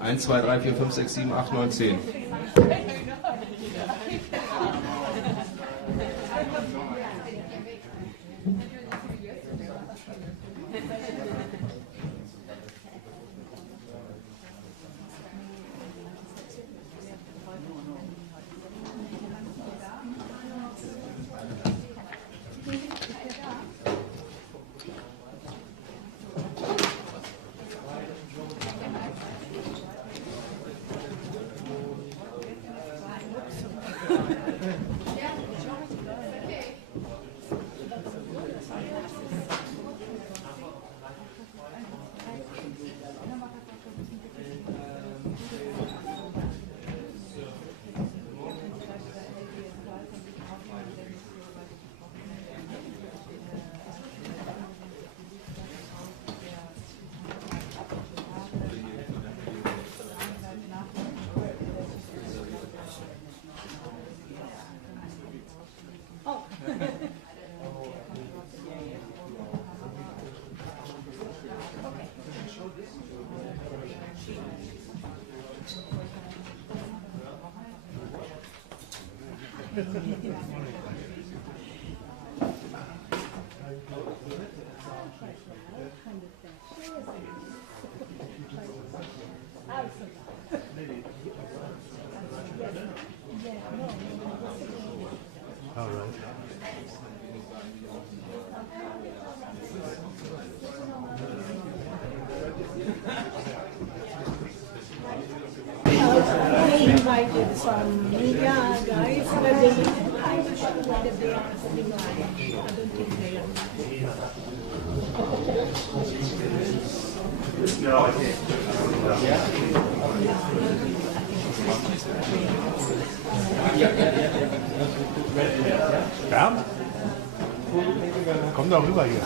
Eins, zwei, drei, vier, fünf, sechs, sieben, acht, neun, 10. Invited some media guys, but they I'm sure that they are sitting on. I don't think they are. No, I can't. Bernd? Komm doch rüber hier.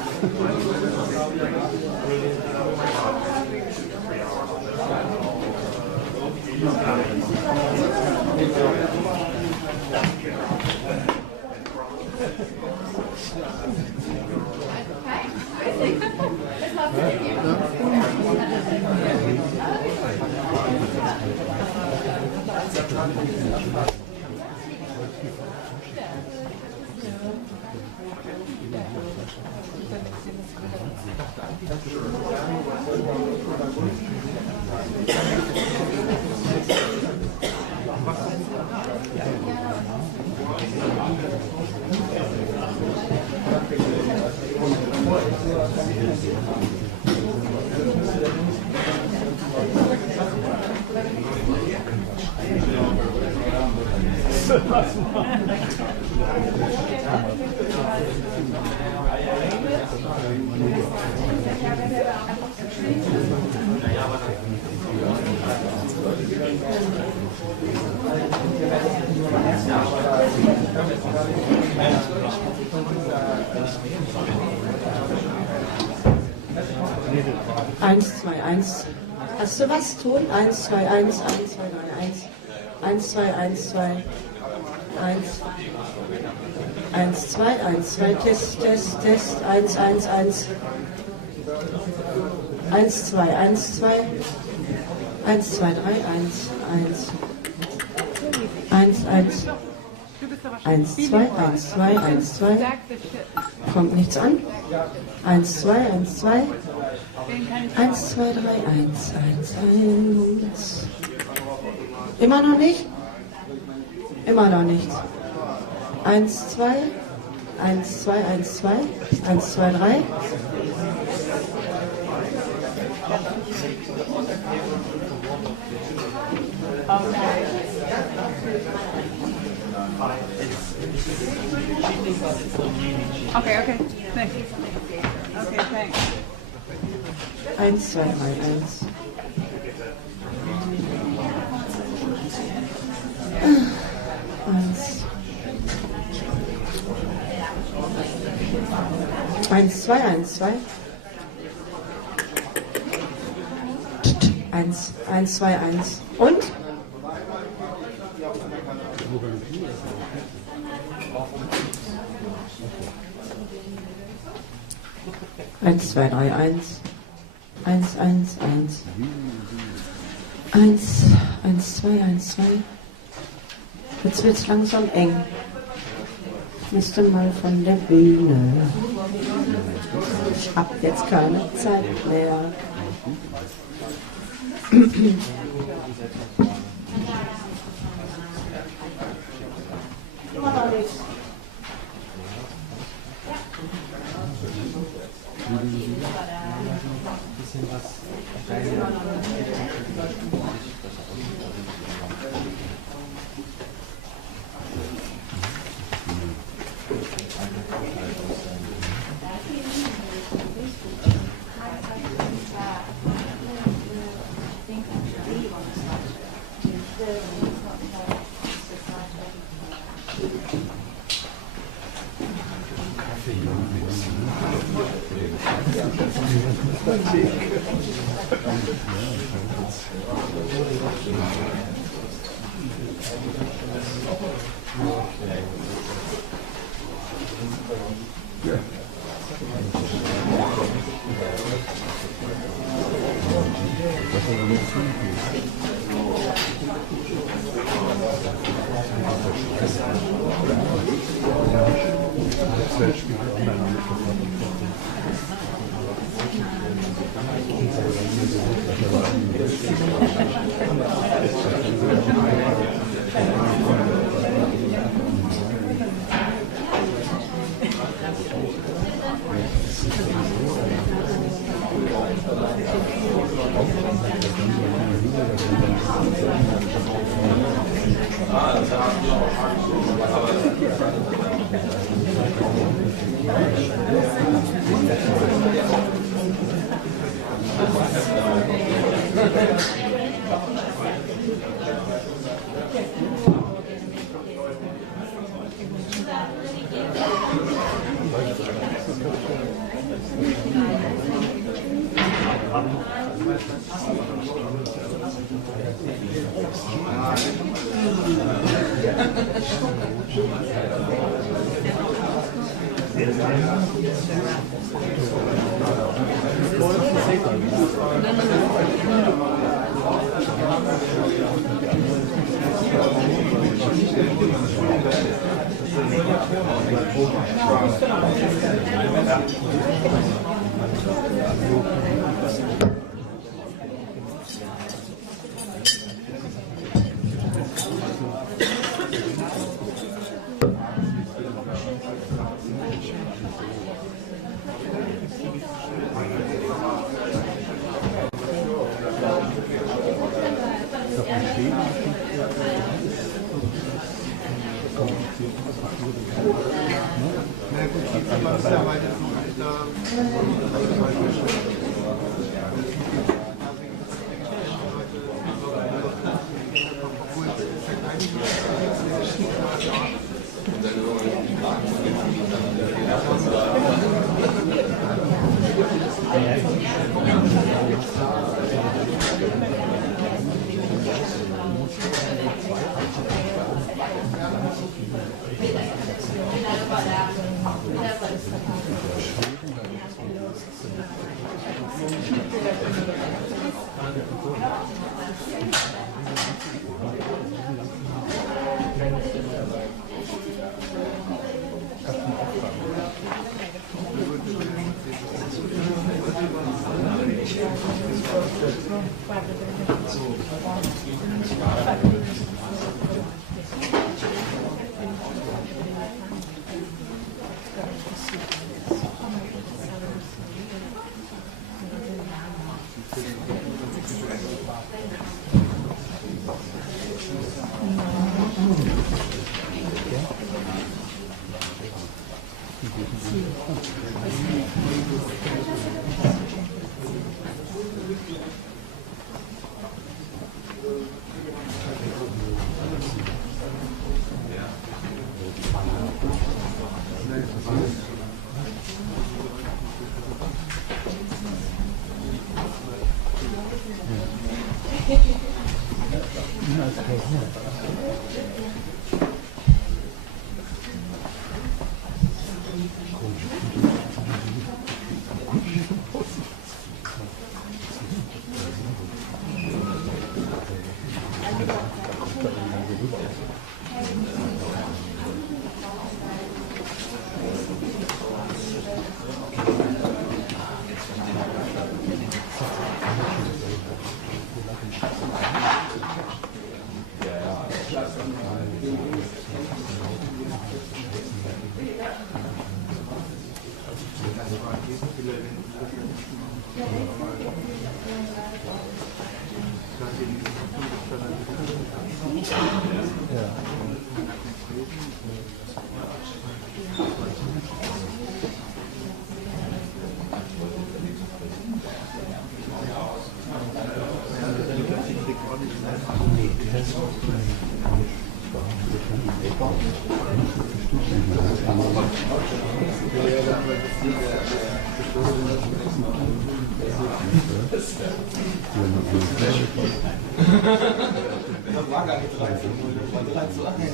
Eins, zwei, eins. Hast du was tun? 1, 2, 1, 1, 2, 3, 1. 1, 2, 1, 2, 1. 1, 2, 1, 2, Test, Test, Test, 1, 1, 1. 1, 2, 1, 2. 1, 2, 3, 1, 1. 1, 1. 1, 2, 1, 2, 1, 2. Kommt nichts an. 1, 2, 1, 2. 1, 2, 3, 1, 1, 1. Immer noch nicht? Immer noch nicht. 1, 2, 1, 2, 1, 2, 1, 2, 3. Okay, okay. Thanks. Okay, thanks. 1, 2, 3, 1. 1, 2, 1, 2. 1, 1, 2, 1. Und? 1, 2, 3, 1. 1, 1, 1. 1, 1, 2, 1, 2. Jetzt wird es langsam eng. Müsste mal von der Bühne. Ich hab jetzt keine Zeit mehr. Immer noch nichts. Das war gar nicht 13, das war 3 zu 1.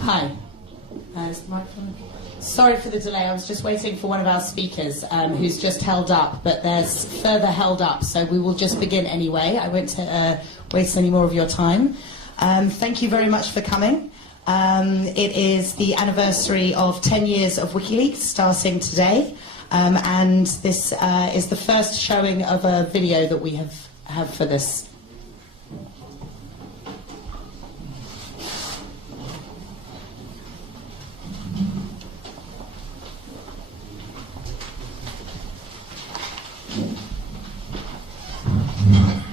Hi. Sorry for the delay. I was just waiting for one of our speakers who's just held up, but there's further held up, so we will just begin anyway. I won't waste any more of your time. Thank you very much for coming. It is the anniversary of 10 years of WikiLeaks starting today, and this is the first showing of a video that we have for this.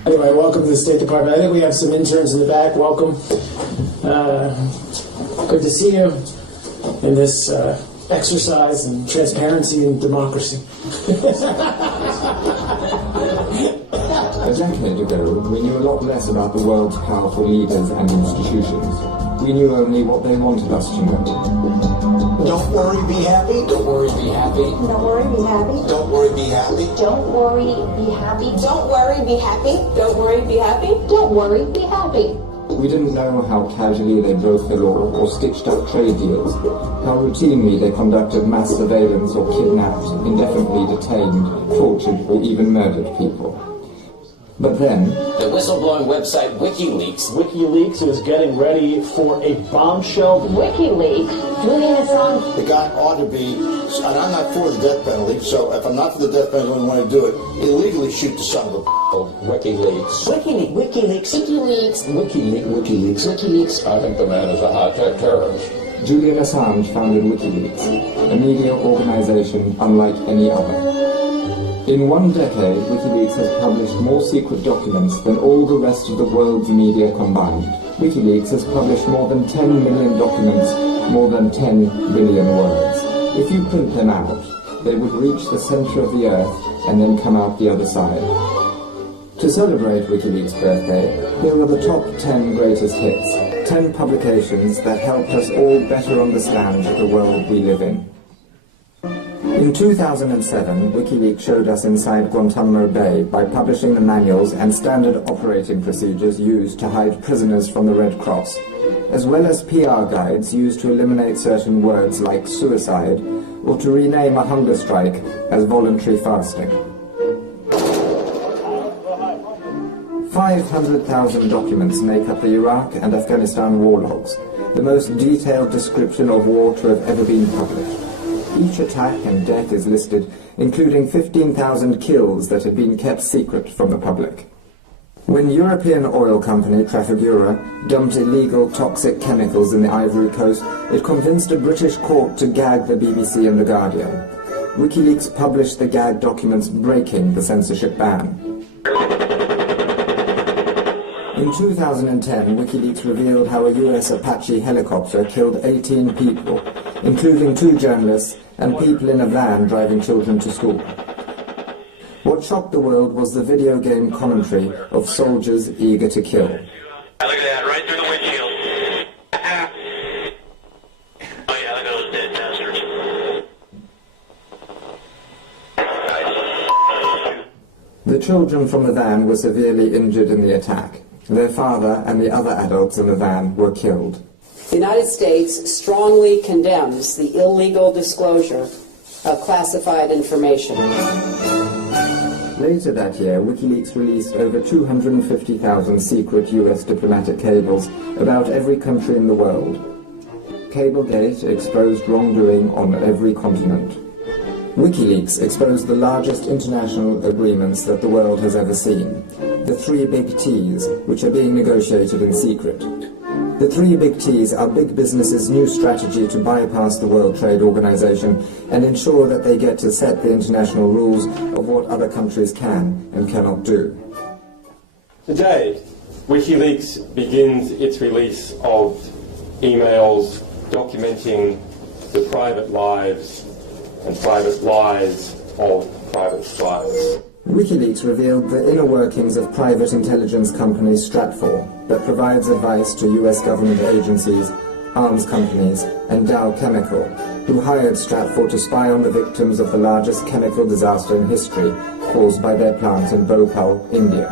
Anyway, welcome to the State Department. I think we have some interns in the back. Welcome. Good to see you in this exercise in transparency and democracy. A decade ago, we knew a lot less about the world's powerful leaders and institutions. We knew only what they wanted us to know. Don't worry, be happy. Don't worry, be happy. Don't worry, be happy. Don't worry, be happy. Don't worry, be happy. Don't worry, be happy. Don't worry, be happy. Don't worry, be happy. We didn't know how casually they broke the law or stitched up trade deals, how routinely they conducted mass surveillance or kidnapped, indefinitely detained, tortured or even murdered people. But then, The whistleblowing website WikiLeaks is getting ready for a bombshell. WikiLeaks. Julian Assange. The guy ought to be, and I'm not for the death penalty, so if I'm not for the death penalty and want to do it, illegally shoot the son of a WikiLeaks. WikiLeaks. WikiLeaks. I think the man is a high-tech terrorist. Julian Assange founded WikiLeaks, a media organization unlike any other. In one decade, WikiLeaks has published more secret documents than all the rest of the world's media combined. WikiLeaks has published more than 10 million documents, more than 10 billion words. If you print them out, they would reach the center of the earth and then come out the other side. To celebrate WikiLeaks' birthday, here are the top 10 greatest hits, 10 publications that helped us all better understand the world we live in. In 2007, WikiLeaks showed us inside Guantanamo Bay by publishing the manuals and standard operating procedures used to hide prisoners from the Red Cross, as well as PR guides used to eliminate certain words like suicide or to rename a hunger strike as voluntary fasting. 500,000 documents make up the Iraq and Afghanistan war logs, the most detailed description of war to have ever been published. Each attack and death is listed, including 15,000 kills that had been kept secret from the public. When European oil company Trafigura dumped illegal toxic chemicals in the Ivory Coast, it convinced a British court to gag the BBC and The Guardian. WikiLeaks published the gag documents breaking the censorship ban. In 2010, WikiLeaks revealed how a US Apache helicopter killed 18 people, including 2 journalists and people in a van driving children to school. What shocked the world was the video game commentary of soldiers eager to kill. Look at that, right through the windshield. Oh yeah, look at those dead bastards. The children from the van were severely injured in the attack. Their father and the other adults in the van were killed. The United States strongly condemns the illegal disclosure of classified information. Later that year, WikiLeaks released over 250,000 secret US diplomatic cables about every country in the world. Cablegate exposed wrongdoing on every continent. WikiLeaks exposed the largest international agreements that the world has ever seen, the 3 big T's, which are being negotiated in secret. The 3 big T's are big businesses' new strategy to bypass the World Trade Organization and ensure that they get to set the international rules of what other countries can and cannot do. Today, WikiLeaks begins its release of emails documenting the private lives and private lies of private spies. WikiLeaks revealed the inner workings of private intelligence company Stratfor that provides advice to US government agencies, arms companies, and Dow Chemical, who hired Stratfor to spy on the victims of the largest chemical disaster in history caused by their plant in Bhopal, India.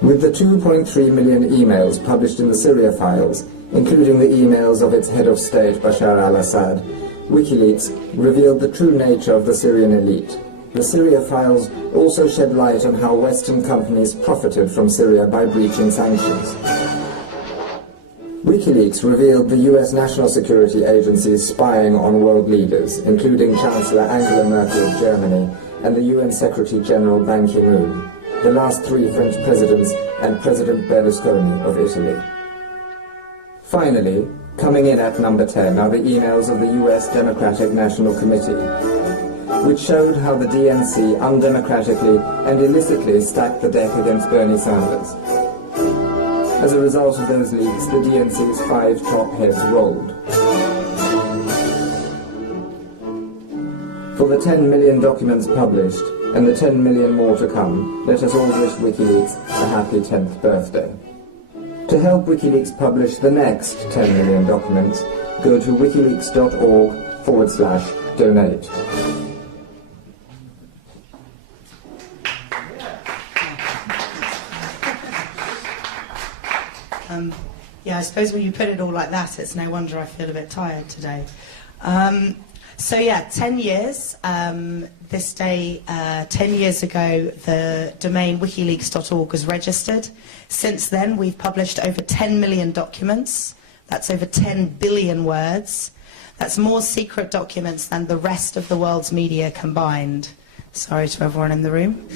With the 2.3 million emails published in the Syria files, including the emails of its head of state Bashar al-Assad, WikiLeaks revealed the true nature of the Syrian elite. The Syria files also shed light on how Western companies profited from Syria by breaching sanctions. WikiLeaks revealed the US national security agencies spying on world leaders, including Chancellor Angela Merkel of Germany and the UN Secretary General Ban Ki-moon, the last 3 French presidents, and President Berlusconi of Italy. Finally, coming in at number 10 are the emails of the US Democratic National Committee, which showed how the DNC undemocratically and illicitly stacked the deck against Bernie Sanders. As a result of those leaks, the DNC's 5 top heads rolled. For the 10 million documents published, and the 10 million more to come, let us all wish WikiLeaks a happy 10th birthday. To help WikiLeaks publish the next 10 million documents, go to wikileaks.org/donate. Yeah, I suppose when you put it all like that, it's no wonder I feel a bit tired today. So yeah, 10 years. This day, 10 years ago, the domain wikileaks.org was registered. Since then, we've published over 10 million documents. That's over 10 billion words. That's more secret documents than the rest of the world's media combined. Sorry to everyone in the room.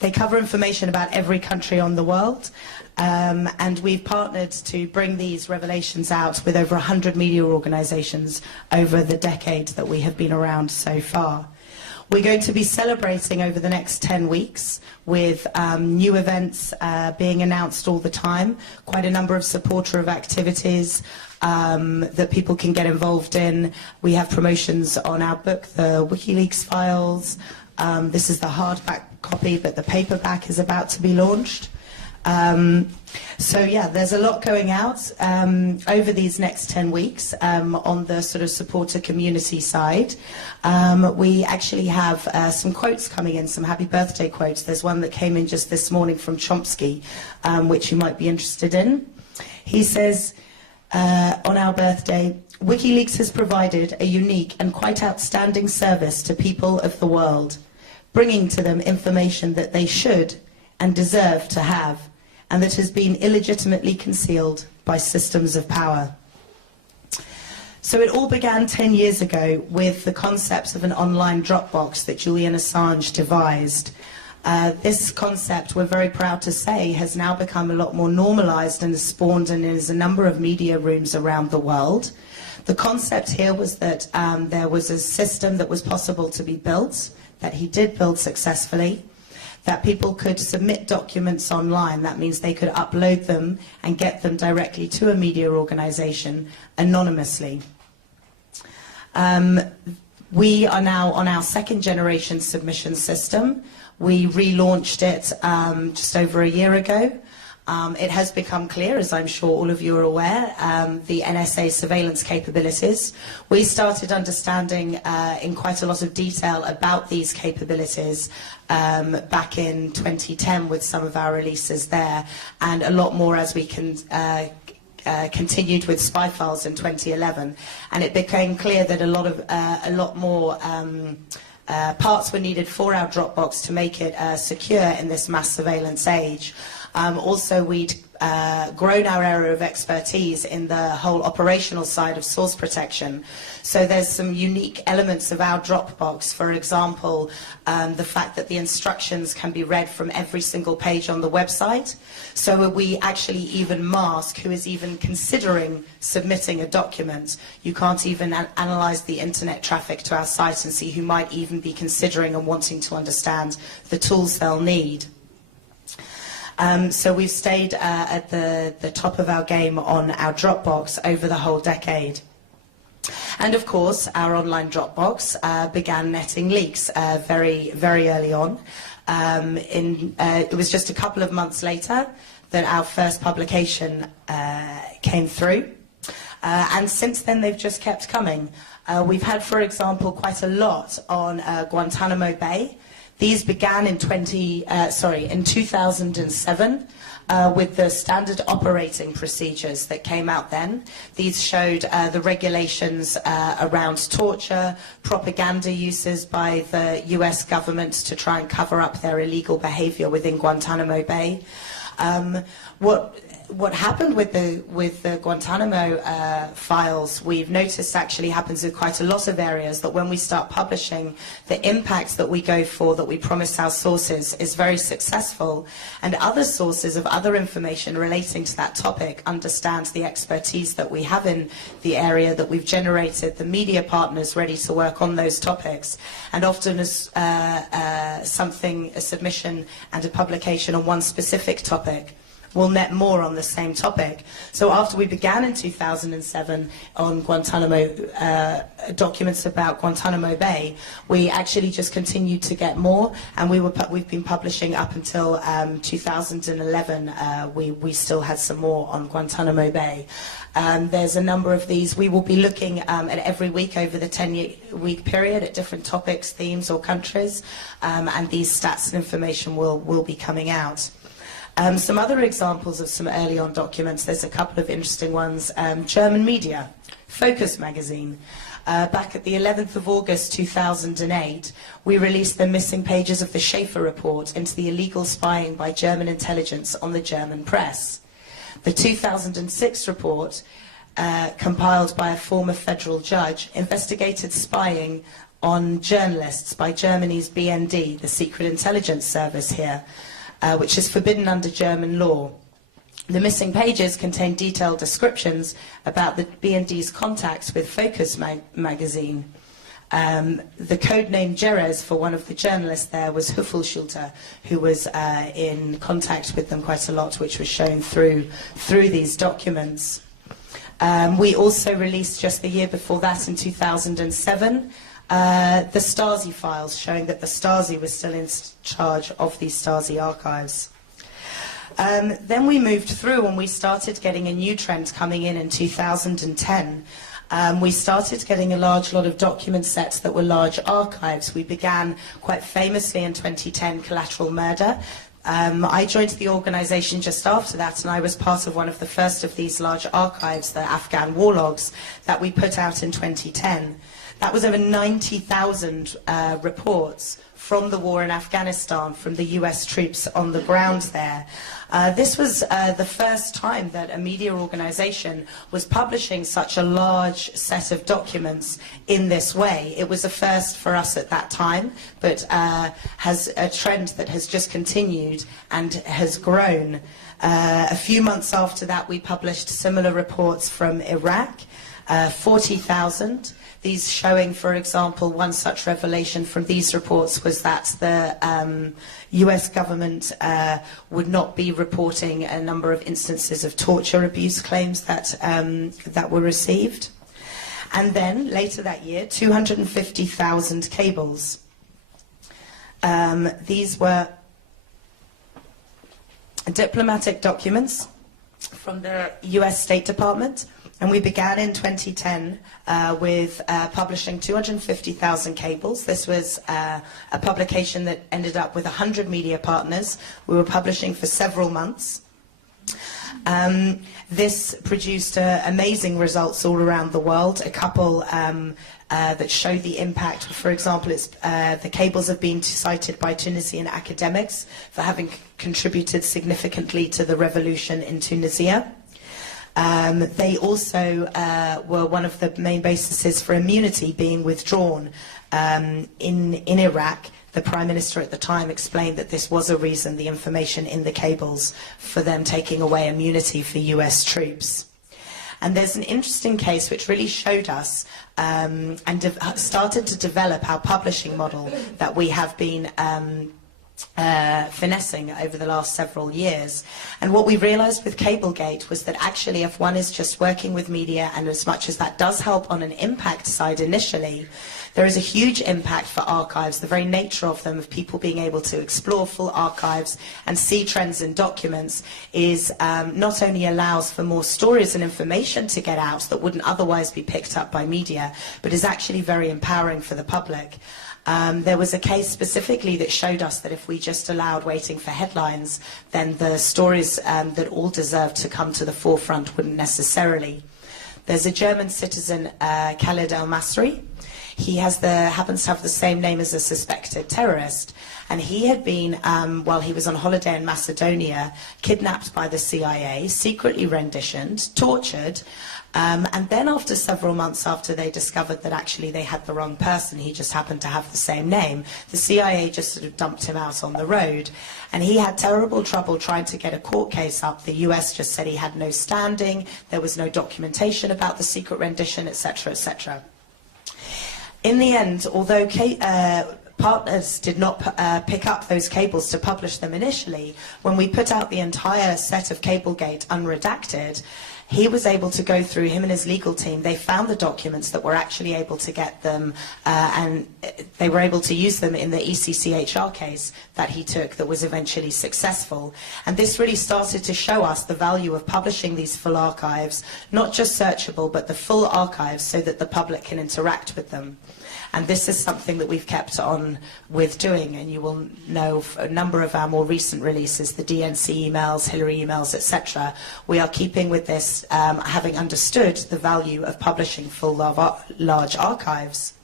They cover information about every country on the world, and we've partnered to bring these revelations out with over 100 media organizations over the decade that we have been around so far. We're going to be celebrating over the next 10 weeks with new events being announced all the time, quite a number of supporter of activities that people can get involved in. We have promotions on our book, the WikiLeaks Files. This is the hardback copy, but the paperback is about to be launched. So yeah, there's a lot going out over these next 10 weeks on the sort of supporter community side. We actually have some quotes coming in, some happy birthday quotes. There's one that came in just this morning from Chomsky, which you might be interested in. He says, on our birthday, WikiLeaks has provided a unique and quite outstanding service to people of the world, bringing to them information that they should and deserve to have, and that has been illegitimately concealed by systems of power. So it all began 10 years ago with the concept of an online Dropbox that Julian Assange devised. This concept, we're very proud to say, has now become a lot more normalized and has spawned and is a number of media rooms around the world. The concept here was that there was a system that was possible to be built, that he did build successfully, that people could submit documents online. That means they could upload them and get them directly to a media organization anonymously. We are now on our second generation submission system. We relaunched it just over a year ago. It has become clear, as I'm sure all of you are aware, the NSA surveillance capabilities. We started understanding in quite a lot of detail about these capabilities back in 2010 with some of our releases there, and a lot more as we continued with spy files in 2011. And it became clear that a lot more parts were needed for our Dropbox to make it secure in this mass surveillance age. Also, we'd grown our area of expertise in the whole operational side of source protection. So there's some unique elements of our Dropbox. For example, the fact that the instructions can be read from every single page on the website. So we actually even mask who is even considering submitting a document. You can't even analyze the internet traffic to our site and see who might even be considering and wanting to understand the tools they'll need. So we've stayed at the top of our game on our Dropbox over the whole decade. And of course, our online Dropbox began netting leaks very, very early on. It was just a couple of months later that our first publication came through. And since then, they've just kept coming. We've had, for example, quite a lot on Guantanamo Bay. These began in 2007 with the standard operating procedures that came out then. These showed the regulations around torture, propaganda uses by the US government to try and cover up their illegal behavior within Guantanamo Bay. What happened with the Guantanamo files, we've noticed actually happens in quite a lot of areas, that when we start publishing, the impact that we go for, that we promise our sources, is very successful, and other sources of other information relating to that topic understand the expertise that we have in the area, that we've generated, the media partners ready to work on those topics, and often as a submission and a publication on one specific topic will net more on the same topic. So after we began in 2007 on Guantanamo, documents about Guantanamo Bay, we actually just continued to get more, and we've been publishing up until 2011. We still had some more on Guantanamo Bay. There's a number of these. We will be looking at every week over the 10-week period at different topics, themes or countries, and these stats and information will be coming out. Some other examples of some early on documents, there's a couple of interesting ones. German media, Focus magazine. Back at the 11th of August 2008, we released the missing pages of the Schaefer report into the illegal spying by German intelligence on the German press. The 2006 report, compiled by a former federal judge, investigated spying on journalists by Germany's BND, the secret intelligence service here, which is forbidden under German law. The missing pages contain detailed descriptions about the BND's contacts with Focus magazine. The code name Jerez for one of the journalists there was Huffelschulter, who was in contact with them quite a lot, which was shown through these documents. We also released just the year before that, in 2007, the Stasi files, showing that the Stasi was still in charge of these Stasi archives. Then we moved through and we started getting a new trend coming in 2010. We started getting a large lot of document sets that were large archives. We began quite famously in 2010 Collateral Murder. I joined the organisation just after that, and I was part of one of the first of these large archives, the Afghan war logs, that we put out in 2010. That was over 90,000 reports from the war in Afghanistan, from the US troops on the ground there. This was the first time that a media organisation was publishing such a large set of documents in this way. It was a first for us at that time, but has a trend that has just continued and has grown. A few months after that, we published similar reports from Iraq, 40,000. These showing, for example, one such revelation from these reports was that the US government would not be reporting a number of instances of torture abuse claims that were received. And then, later that year, 250,000 cables. These were diplomatic documents from the US State Department. And we began in 2010 with publishing 250,000 cables. This was a publication that ended up with 100 media partners. We were publishing for several months. This produced amazing results all around the world. A couple that show the impact. For example, the cables have been cited by Tunisian academics for having contributed significantly to the revolution in Tunisia. They also were one of the main bases for immunity being withdrawn in Iraq. The Prime Minister at the time explained that this was a reason, the information in the cables, for them taking away immunity for US troops. And there's an interesting case which really showed us and started to develop our publishing model that we have been finessing over the last several years. And what we realized with Cablegate was that actually, if one is just working with media, and as much as that does help on an impact side initially, there is a huge impact for archives. The very nature of them, of people being able to explore full archives and see trends in documents, is not only allows for more stories and information to get out that wouldn't otherwise be picked up by media, but is actually very empowering for the public. There was a case specifically that showed us that if we just allowed waiting for headlines, then the stories that all deserved to come to the forefront wouldn't necessarily. There's a German citizen, Khaled El-Masri. He happens to have the same name as a suspected terrorist. And he had been, while he was on holiday in Macedonia, kidnapped by the CIA, secretly renditioned, tortured, and then after several months after they discovered that actually they had the wrong person, he just happened to have the same name, the CIA just sort of dumped him out on the road. And he had terrible trouble trying to get a court case up. The US just said he had no standing, there was no documentation about the secret rendition, etc., etc. In the end, although partners did not pick up those cables to publish them initially, when we put out the entire set of Cablegate unredacted, he was able to go through, him and his legal team, they found the documents that were actually able to get them, and they were able to use them in the ECCHR case that he took that was eventually successful. And this really started to show us the value of publishing these full archives, not just searchable, but the full archives so that the public can interact with them. And this is something that we've kept on with doing, and you will know a number of our more recent releases, the DNC emails, Hillary emails, etc. We are keeping with this, having understood the value of publishing full large archives.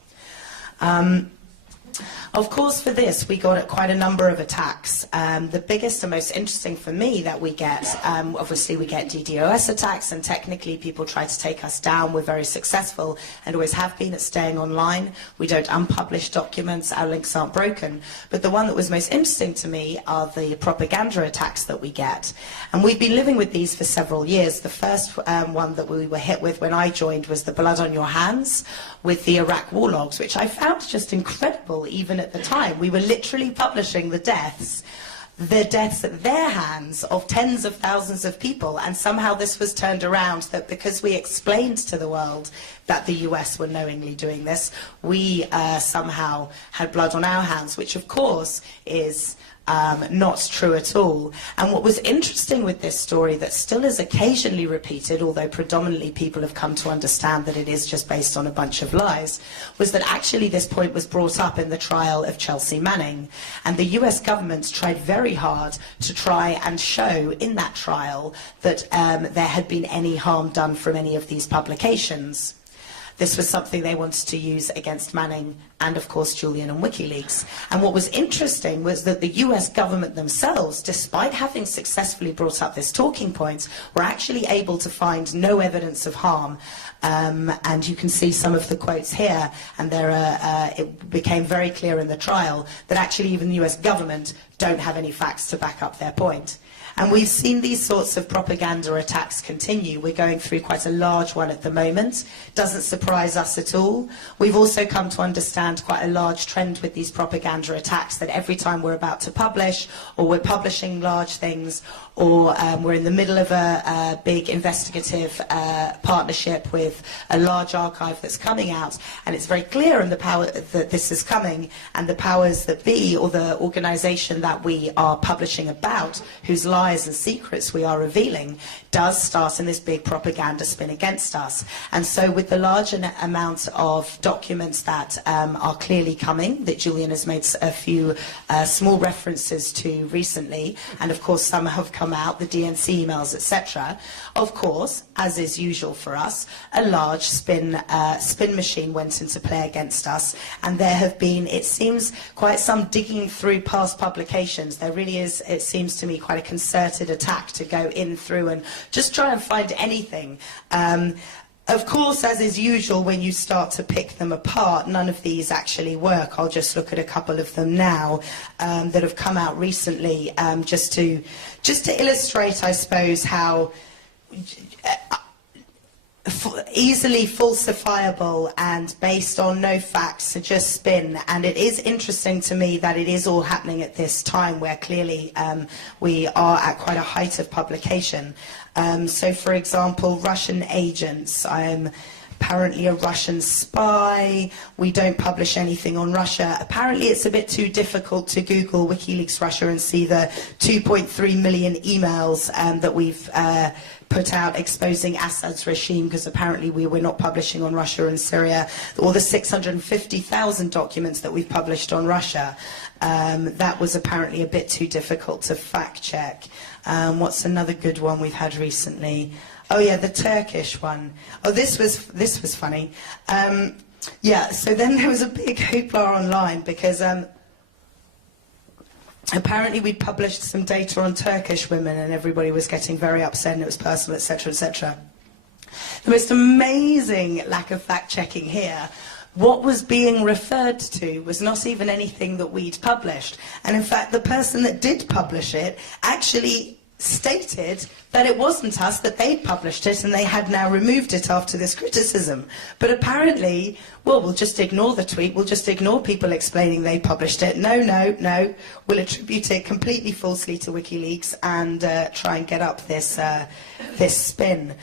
Of course, for this, we got quite a number of attacks. The biggest and most interesting for me that we get, obviously we get DDoS attacks, and technically people try to take us down. We're very successful and always have been at staying online. We don't unpublish documents, our links aren't broken. But the one that was most interesting to me are the propaganda attacks that we get. And we've been living with these for several years. The first one that we were hit with when I joined was the blood on your hands with the Iraq war logs, which I found just incredible even at the time. We were literally publishing the deaths at their hands of tens of thousands of people, and somehow this was turned around that because we explained to the world that the US were knowingly doing this, we somehow had blood on our hands, which of course is not true at all. And what was interesting with this story that still is occasionally repeated, although predominantly people have come to understand that it is just based on a bunch of lies, was that actually this point was brought up in the trial of Chelsea Manning. And the US government tried very hard to try and show in that trial that there had been any harm done from any of these publications. This was something they wanted to use against Manning and, of course, Julian and WikiLeaks. And what was interesting was that the US government themselves, despite having successfully brought up this talking point, were actually able to find no evidence of harm. And you can see some of the quotes here, and it became very clear in the trial that actually even the US government don't have any facts to back up their point. And we've seen these sorts of propaganda attacks continue. We're going through quite a large one at the moment. Doesn't surprise us at all. We've also come to understand quite a large trend with these propaganda attacks, that every time we're about to publish, or we're publishing large things, or we're in the middle of a big investigative partnership with a large archive that's coming out, and it's very clear in the power that this is coming, and the powers that be, or the organization that we are publishing about, whose lies and secrets we are revealing, does start in this big propaganda spin against us. And so with the large amount of documents that are clearly coming, that Julian has made a few small references to recently, and of course some have come out, the DNC emails, etc. Of course, as is usual for us, a large spin machine went into play against us, and there have been, it seems, quite some digging through past publications. There really is, it seems to me, quite a concerted attack to go in through and just try and find anything. Of course, as is usual, when you start to pick them apart, none of these actually work. I'll just look at a couple of them now that have come out recently, just to illustrate, I suppose, how easily falsifiable and based on no facts, just spin. And it is interesting to me that it is all happening at this time where clearly we are at quite a height of publication. So, for example, Russian agents. I'm apparently a Russian spy. We don't publish anything on Russia. Apparently it's a bit too difficult to Google WikiLeaks Russia and see the 2.3 million emails that we've put out exposing Assad's regime, because apparently we're not publishing on Russia and Syria, or the 650,000 documents that we've published on Russia. That was apparently a bit too difficult to fact check. What's another good one we've had recently? Oh yeah, the Turkish one. Oh, this was funny. Yeah, so then there was a big hoopla online because apparently we'd published some data on Turkish women and everybody was getting very upset and it was personal, etc., etc. The most amazing lack of fact-checking here, what was being referred to was not even anything that we'd published. And in fact, the person that did publish it actually stated that it wasn't us, that they'd published it and they had now removed it after this criticism. But apparently, well, we'll just ignore the tweet, we'll just ignore people explaining they published it. No, no, no, we'll attribute it completely falsely to WikiLeaks and try and get up this, this spin.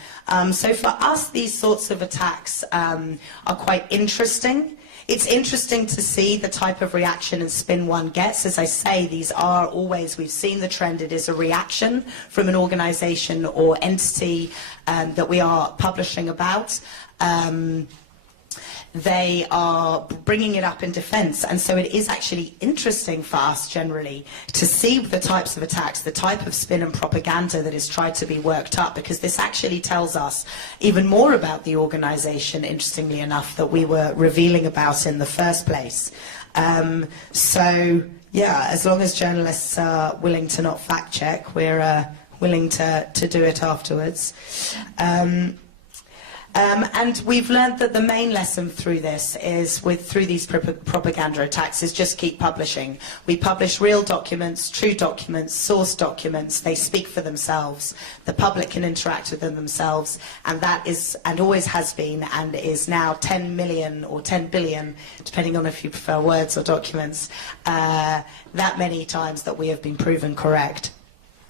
So for us, these sorts of attacks are quite interesting. It's interesting to see the type of reaction and spin one gets. As I say, these are always, we've seen the trend, it is a reaction from an organization or entity that we are publishing about. They are bringing it up in defense, and so it is actually interesting for us generally to see the types of attacks, the type of spin and propaganda that is tried to be worked up, because this actually tells us even more about the organization, interestingly enough, that we were revealing about in the first place. So yeah, as long as journalists are willing to not fact check, we're willing to do it afterwards. And we've learned that the main lesson through this is, through these propaganda attacks, is just keep publishing. We publish real documents, true documents, source documents. They speak for themselves. The public can interact with them themselves, and that is, and always has been, and is now 10 million or 10 billion, depending on if you prefer words or documents, that many times that we have been proven correct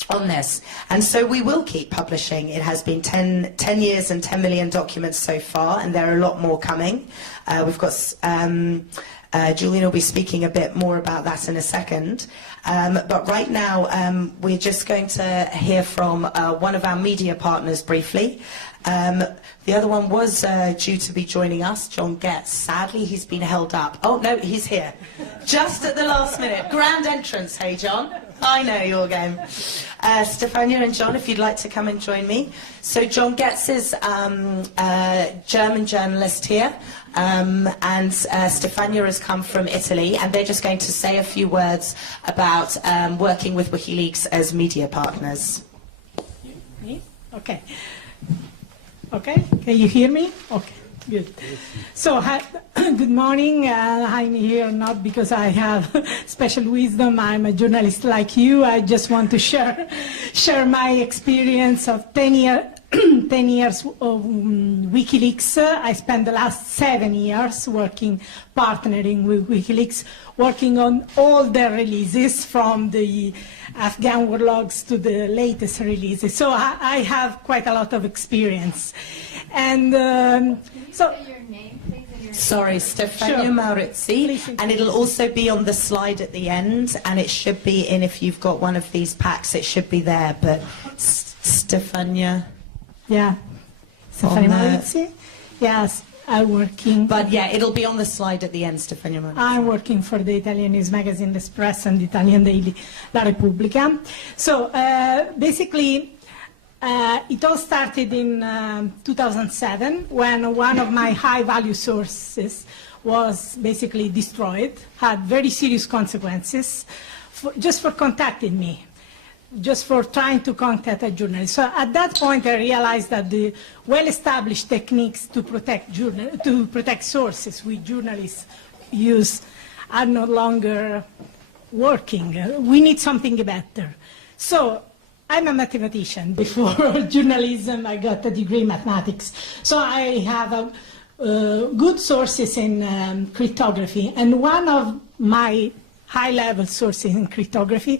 on this. And so we will keep publishing. It has been 10 years and 10 million documents so far, and there are a lot more coming. We've got Julian will be speaking a bit more about that in a second. But right now, we're just going to hear from one of our media partners briefly. The other one was due to be joining us, John Getz. Sadly, he's been held up. Oh, no, he's here. Just at the last minute. Grand entrance, hey, John. I know your game. Stefania and John, if you'd like to come and join me. So John Getz is a German journalist here, and Stefania has come from Italy, and they're just going to say a few words about working with WikiLeaks as media partners. Me? Okay. Okay, can you hear me? Okay, good. So, good morning. I'm here not because I have special wisdom. I'm a journalist like you. I just want to share my experience of 10 years of WikiLeaks. I spent the last 7 years partnering with WikiLeaks, working on all their releases, from the Afghan war logs to the latest releases. So I have quite a lot of experience. And so... Sorry, Stefania Maurizzi, and it'll also be on the slide at the end, and it should be in, if you've got one of these packs, it should be there, but Stefania... Yeah, Stefania Maurizzi? Yes, I'm working... But yeah, it'll be on the slide at the end, Stefania Maurizzi. I'm working for the Italian news magazine L'Espresso and the Italian daily La Repubblica. So basically, it all started in 2007, when one of my high-value sources was basically destroyed, had very serious consequences, just for contacting me, just for trying to contact a journalist. So at that point, I realized that the well-established techniques to protect sources we journalists use are no longer working. We need something better. So I'm a mathematician. Before journalism, I got a degree in mathematics. So I have good sources in cryptography. And one of my high-level sources in cryptography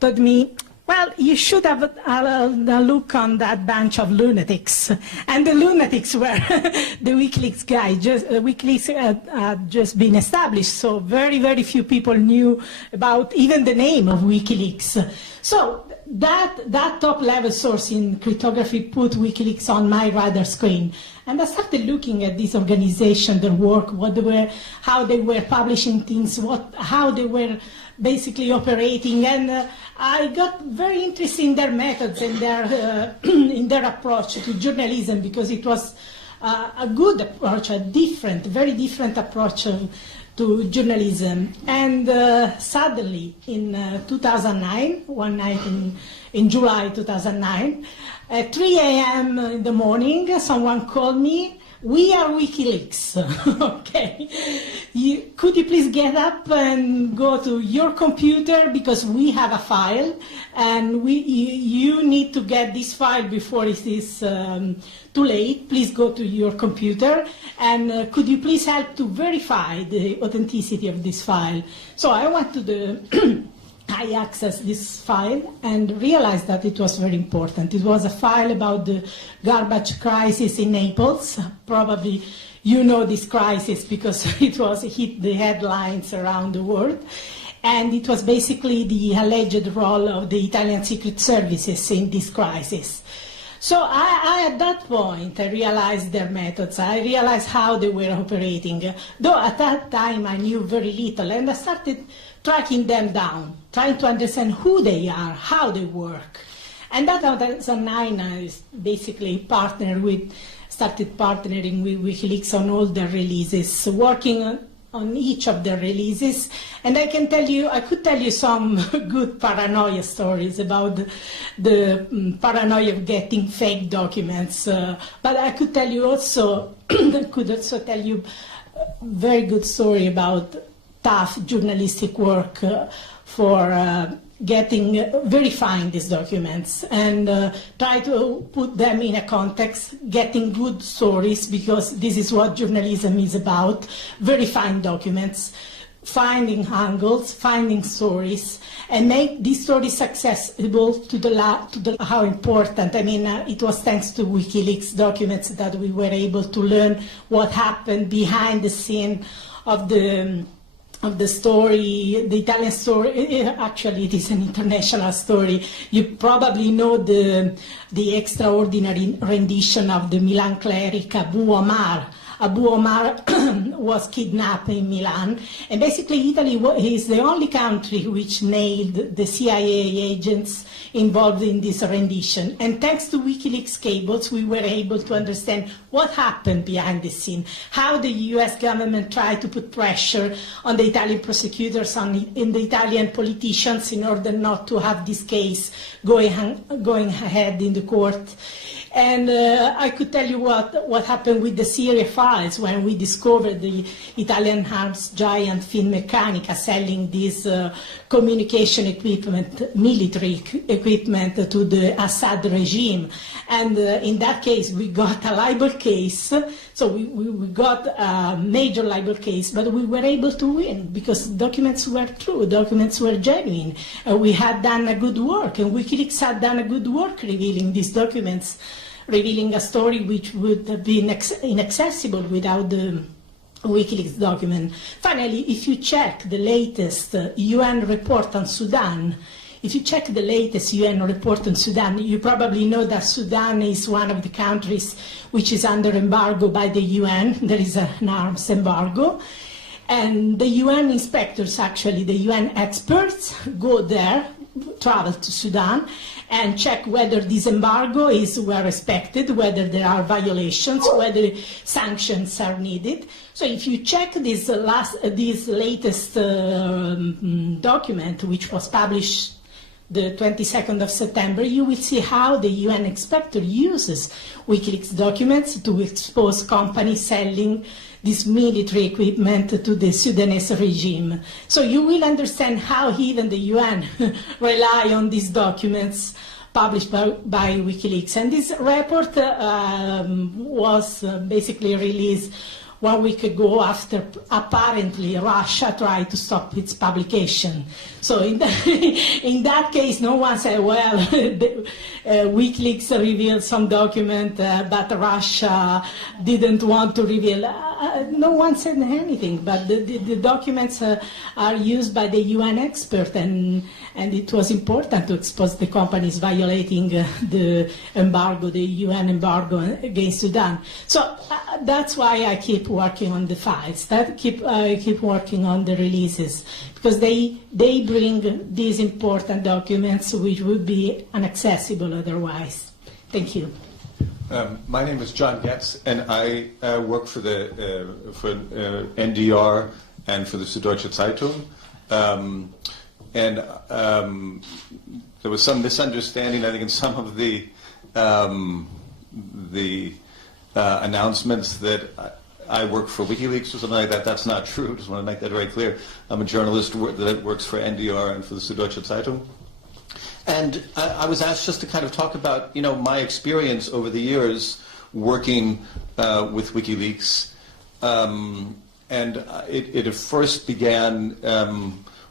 told me, well, you should have a look on that bunch of lunatics. And the lunatics were the WikiLeaks guy. WikiLeaks had just been established, so very, very few people knew about even the name of WikiLeaks. So that top-level source in cryptography put WikiLeaks on my radar screen. And I started looking at this organization, their work, how they were publishing things, how they were basically operating, and I got very interested in their methods and in their approach to journalism, because it was a good approach, a very different approach to journalism. And suddenly, in 2009, one night in July 2009, at 3 a.m. in the morning, someone called me we are WikiLeaks, okay? Could you please get up and go to your computer, because we have a file, and you need to get this file before it is too late. Please go to your computer, and could you please help to verify the authenticity of this file? So I went to the I accessed this file and realized that it was very important. It was a file about the garbage crisis in Naples. Probably you know this crisis because it hit the headlines around the world. And it was basically the alleged role of the Italian secret services in this crisis. So at that point, I realized their methods. I realized how they were operating. Though at that time I knew very little, and I started tracking them down, trying to understand who they are, how they work. And that 2009, I basically started partnering with WikiLeaks on all their releases, working on each of their releases. And I could tell you some good paranoia stories about the paranoia of getting fake documents. But I could tell you also, tell you a very good story about tough journalistic work for verifying these documents and try to put them in a context, getting good stories, because this is what journalism is about: verifying documents, finding angles, finding stories, and make these stories accessible to how important. I mean, it was thanks to WikiLeaks documents that we were able to learn what happened behind the scene of the story, the Italian story. Actually, it is an international story. You probably know the extraordinary rendition of the Milan cleric Abu Omar. Abu Omar was kidnapped in Milan, and basically Italy is the only country which nailed the CIA agents involved in this rendition. And thanks to WikiLeaks cables, we were able to understand what happened behind the scene, how the US government tried to put pressure on the Italian prosecutors and the Italian politicians in order not to have this case going ahead in the court. And I could tell you what happened with the Syria files when we discovered the Italian arms giant Finmeccanica selling this communication equipment, military equipment to the Assad regime. And in that case, we got a libel case. So we got a major libel case, but we were able to win because documents were true, documents were genuine. We had done a good work, and WikiLeaks had done a good work revealing these documents, revealing a story which would have been inaccessible without the WikiLeaks document. Finally, if you check the latest UN report on Sudan, you probably know that Sudan is one of the countries which is under embargo by the UN. There is an arms embargo. And the UN inspectors, actually, the UN experts, go there, travel to Sudan, and check whether this embargo is well respected, whether there are violations, whether sanctions are needed. So if you check this latest document, which was published the 22nd of September, you will see how the UN inspector uses WikiLeaks documents to expose companies selling this military equipment to the Sudanese regime. So you will understand how even the UN rely on these documents published by WikiLeaks. And this report was basically released 1 week ago after apparently Russia tried to stop its publication. So in that case, no one said, well, WikiLeaks revealed some document, but Russia didn't want to reveal. No one said anything, but the documents are used by the UN expert, and it was important to expose the companies violating the embargo, the UN embargo against Sudan. So that's why I keep working on the files, I keep working on the releases, because they bring these important documents which would be inaccessible otherwise. Thank you. My name is John Getz, and I work for NDR and for the Süddeutsche Zeitung. There was some misunderstanding, I think, in some of the announcements that I work for WikiLeaks or something like that. That's not true. Just want to make that very clear. I'm a journalist that works for NDR and for the Süddeutsche Zeitung. And I was asked just to kind of talk about, my experience over the years working with WikiLeaks. And it first began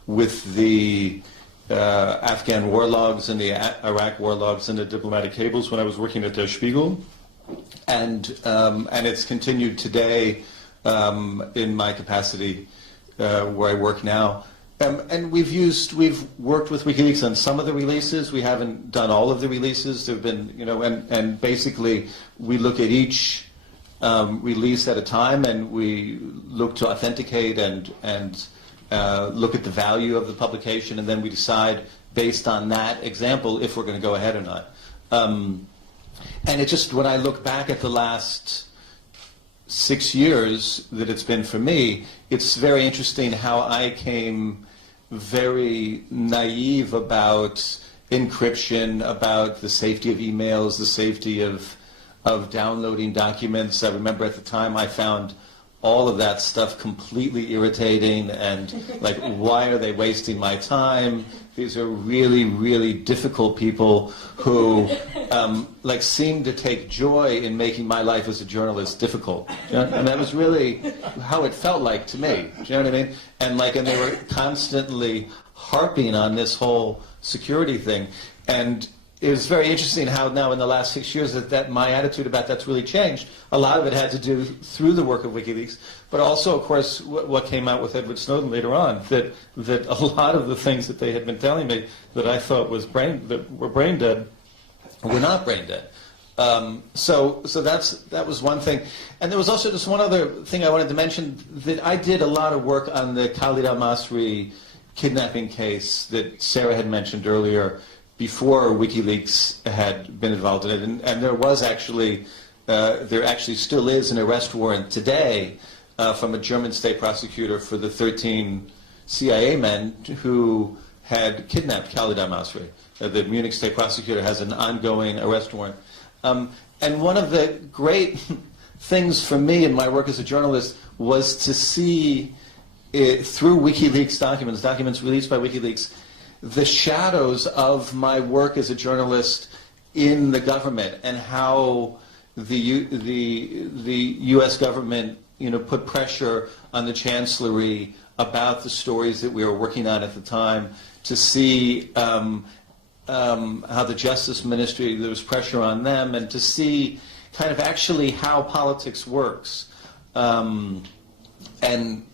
with the Afghan war logs and the Iraq war logs and the diplomatic cables when I was working at Der Spiegel. And it's continued today in my capacity where I work now. And we've worked with WikiLeaks on some of the releases. We haven't done all of the releases. There've been, and basically we look at each release at a time, and we look to authenticate and look at the value of the publication, and then we decide based on that example if we're going to go ahead or not. And it just, when I look back at the last 6 years that it's been for me, it's very interesting how I came very naive about encryption, about the safety of emails, the safety of downloading documents. I remember at the time I found all of that stuff completely irritating, and like, why are they wasting my time? These are really, really difficult people who seem to take joy in making my life as a journalist difficult. And that was really how it felt like to me. Do you know what I mean? And they were constantly harping on this whole security thing. And it was very interesting how now in the last 6 years that my attitude about that's really changed. A lot of it had to do through the work of WikiLeaks, but also, of course, what came out with Edward Snowden later on, that a lot of the things that they had been telling me that I thought were brain dead were not brain dead. So that was one thing. And there was also just one other thing I wanted to mention, that I did a lot of work on the Khalid al-Masri kidnapping case that Sarah had mentioned earlier, before WikiLeaks had been involved in it. And there was actually, there actually still is an arrest warrant today from a German state prosecutor for the 13 CIA men who had kidnapped Khalid al-Masri. The Munich state prosecutor has an ongoing arrest warrant. And one of the great things for me in my work as a journalist was to see through WikiLeaks documents released by WikiLeaks, the shadows of my work as a journalist in the government, and how the U.S. government, put pressure on the Chancellery about the stories that we were working on at the time, to see how the Justice Ministry, there was pressure on them, and to see kind of actually how politics works. And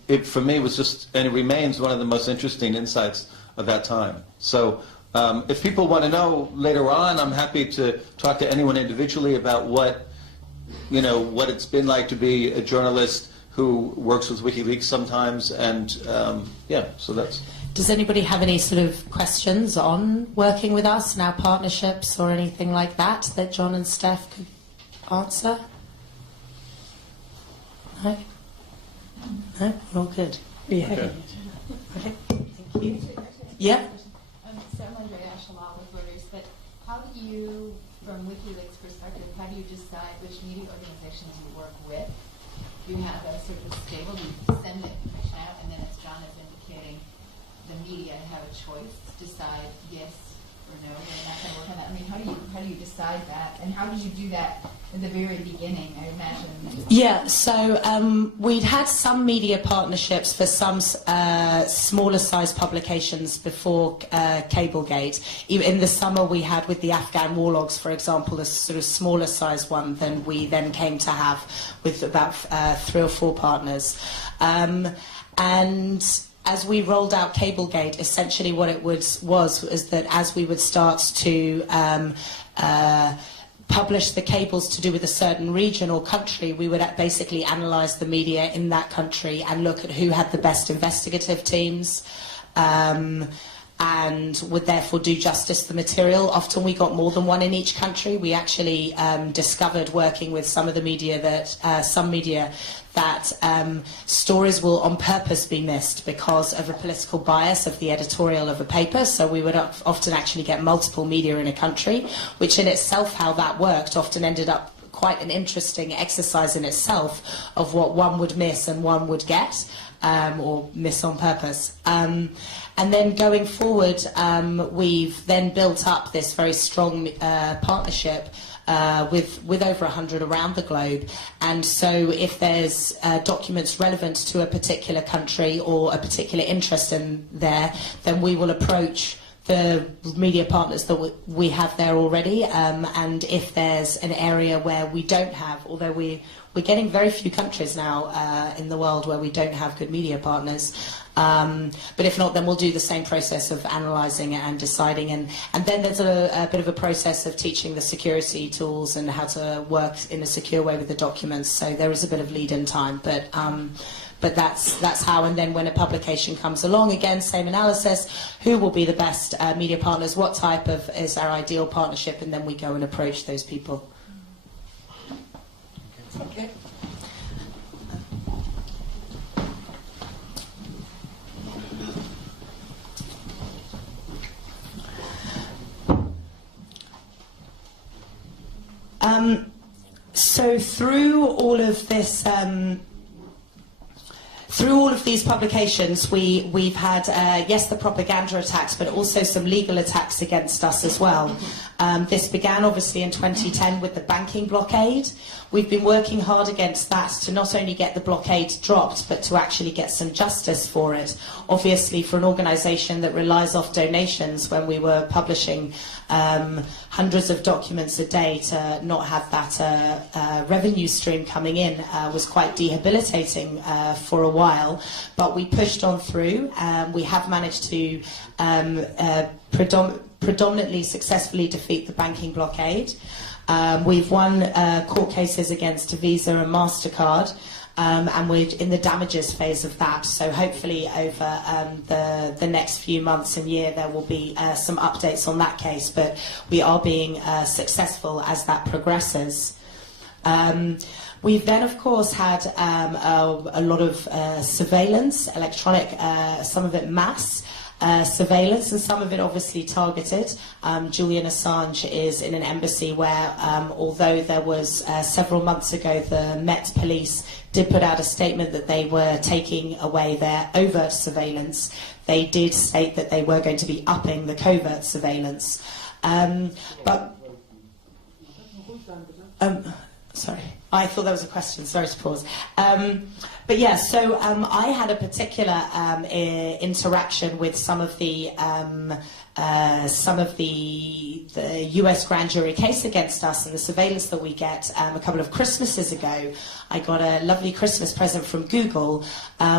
it, for me, was just, and it remains one of the most interesting insights of that time. So if people want to know later on, I'm happy to talk to anyone individually about what it's been like to be a journalist who works with WikiLeaks sometimes, and so that's. Does anybody have any sort of questions on working with us and our partnerships or anything like that John and Steph could answer? No? No? All good. Yeah. Okay. Thank you. Yeah? So I'm Andrea Shalal with Reuters, but how do you, from WikiLeaks perspective, how do you decide which media organizations you work with? Do you have a sort of stable, do you send the information out, and then as John is indicating, the media have a choice to decide yes or no, we're not going to work on that? I mean, how do you decide that, and how did you do that in the very beginning, I imagine? Yeah, so we'd had some media partnerships for some smaller size publications before Cablegate. In the summer we had with the Afghan war logs, for example, a sort of smaller size one than we then came to have with about 3 or 4 partners. And as we rolled out Cablegate, essentially what it was that as we would start to publish the cables to do with a certain region or country, we would basically analyse the media in that country and look at who had the best investigative teams, and would therefore do justice to the material. Often we got more than one in each country. We actually discovered, working with some of the media, that stories will on purpose be missed because of a political bias of the editorial of a paper. So we would often actually get multiple media in a country, which in itself, how that worked, often ended up quite an interesting exercise in itself of what one would miss and one would get, or miss on purpose. And then going forward, we've then built up this very strong partnership with over 100 around the globe. And so if there's documents relevant to a particular country or a particular interest in there, then we will approach the media partners that we have there already. And if there's an area where we don't have, although we're getting very few countries now in the world where we don't have good media partners. But if not, then we'll do the same process of analysing and deciding. And then there's a bit of a process of teaching the security tools and how to work in a secure way with the documents. So there is a bit of lead-in time. But that's how, and then when a publication comes along, again, same analysis, who will be the best media partners, what type of is our ideal partnership, and then we go and approach those people. Okay. So through all of this, through all of these publications, we've had, yes, the propaganda attacks, but also some legal attacks against us as well. This began obviously in 2010 with the banking blockade. We've been working hard against that to not only get the blockade dropped, but to actually get some justice for it. Obviously, for an organisation that relies off donations, when we were publishing hundreds of documents a day, to not have that revenue stream coming in was quite debilitating for a while. But we pushed on through. We have managed to predominantly successfully defeat the banking blockade. We've won court cases against Visa and MasterCard, and we're in the damages phase of that. So hopefully over the next few months and year there will be some updates on that case, but we are being successful as that progresses. We've then, of course, had a lot of surveillance, electronic, some of it mass, surveillance, and some of it obviously targeted. Julian Assange is in an embassy where, although there was several months ago, the Met Police did put out a statement that they were taking away their overt surveillance, they did state that they were going to be upping the covert surveillance. Sorry, I thought there was a question, sorry to pause. But yeah, so I had a particular interaction with some of the US grand jury case against us and the surveillance that we get. A couple of Christmases ago, I got a lovely Christmas present from Google,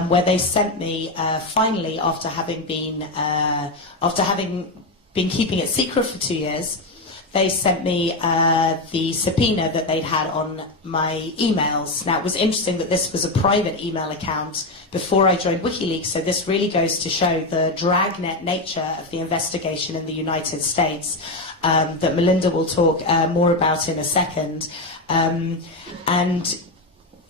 where they sent me, finally, after having been keeping it secret for 2 years, they sent me the subpoena that they'd had on my emails. Now, it was interesting that this was a private email account before I joined WikiLeaks, so this really goes to show the dragnet nature of the investigation in the United States, that Melinda will talk more about in a second. And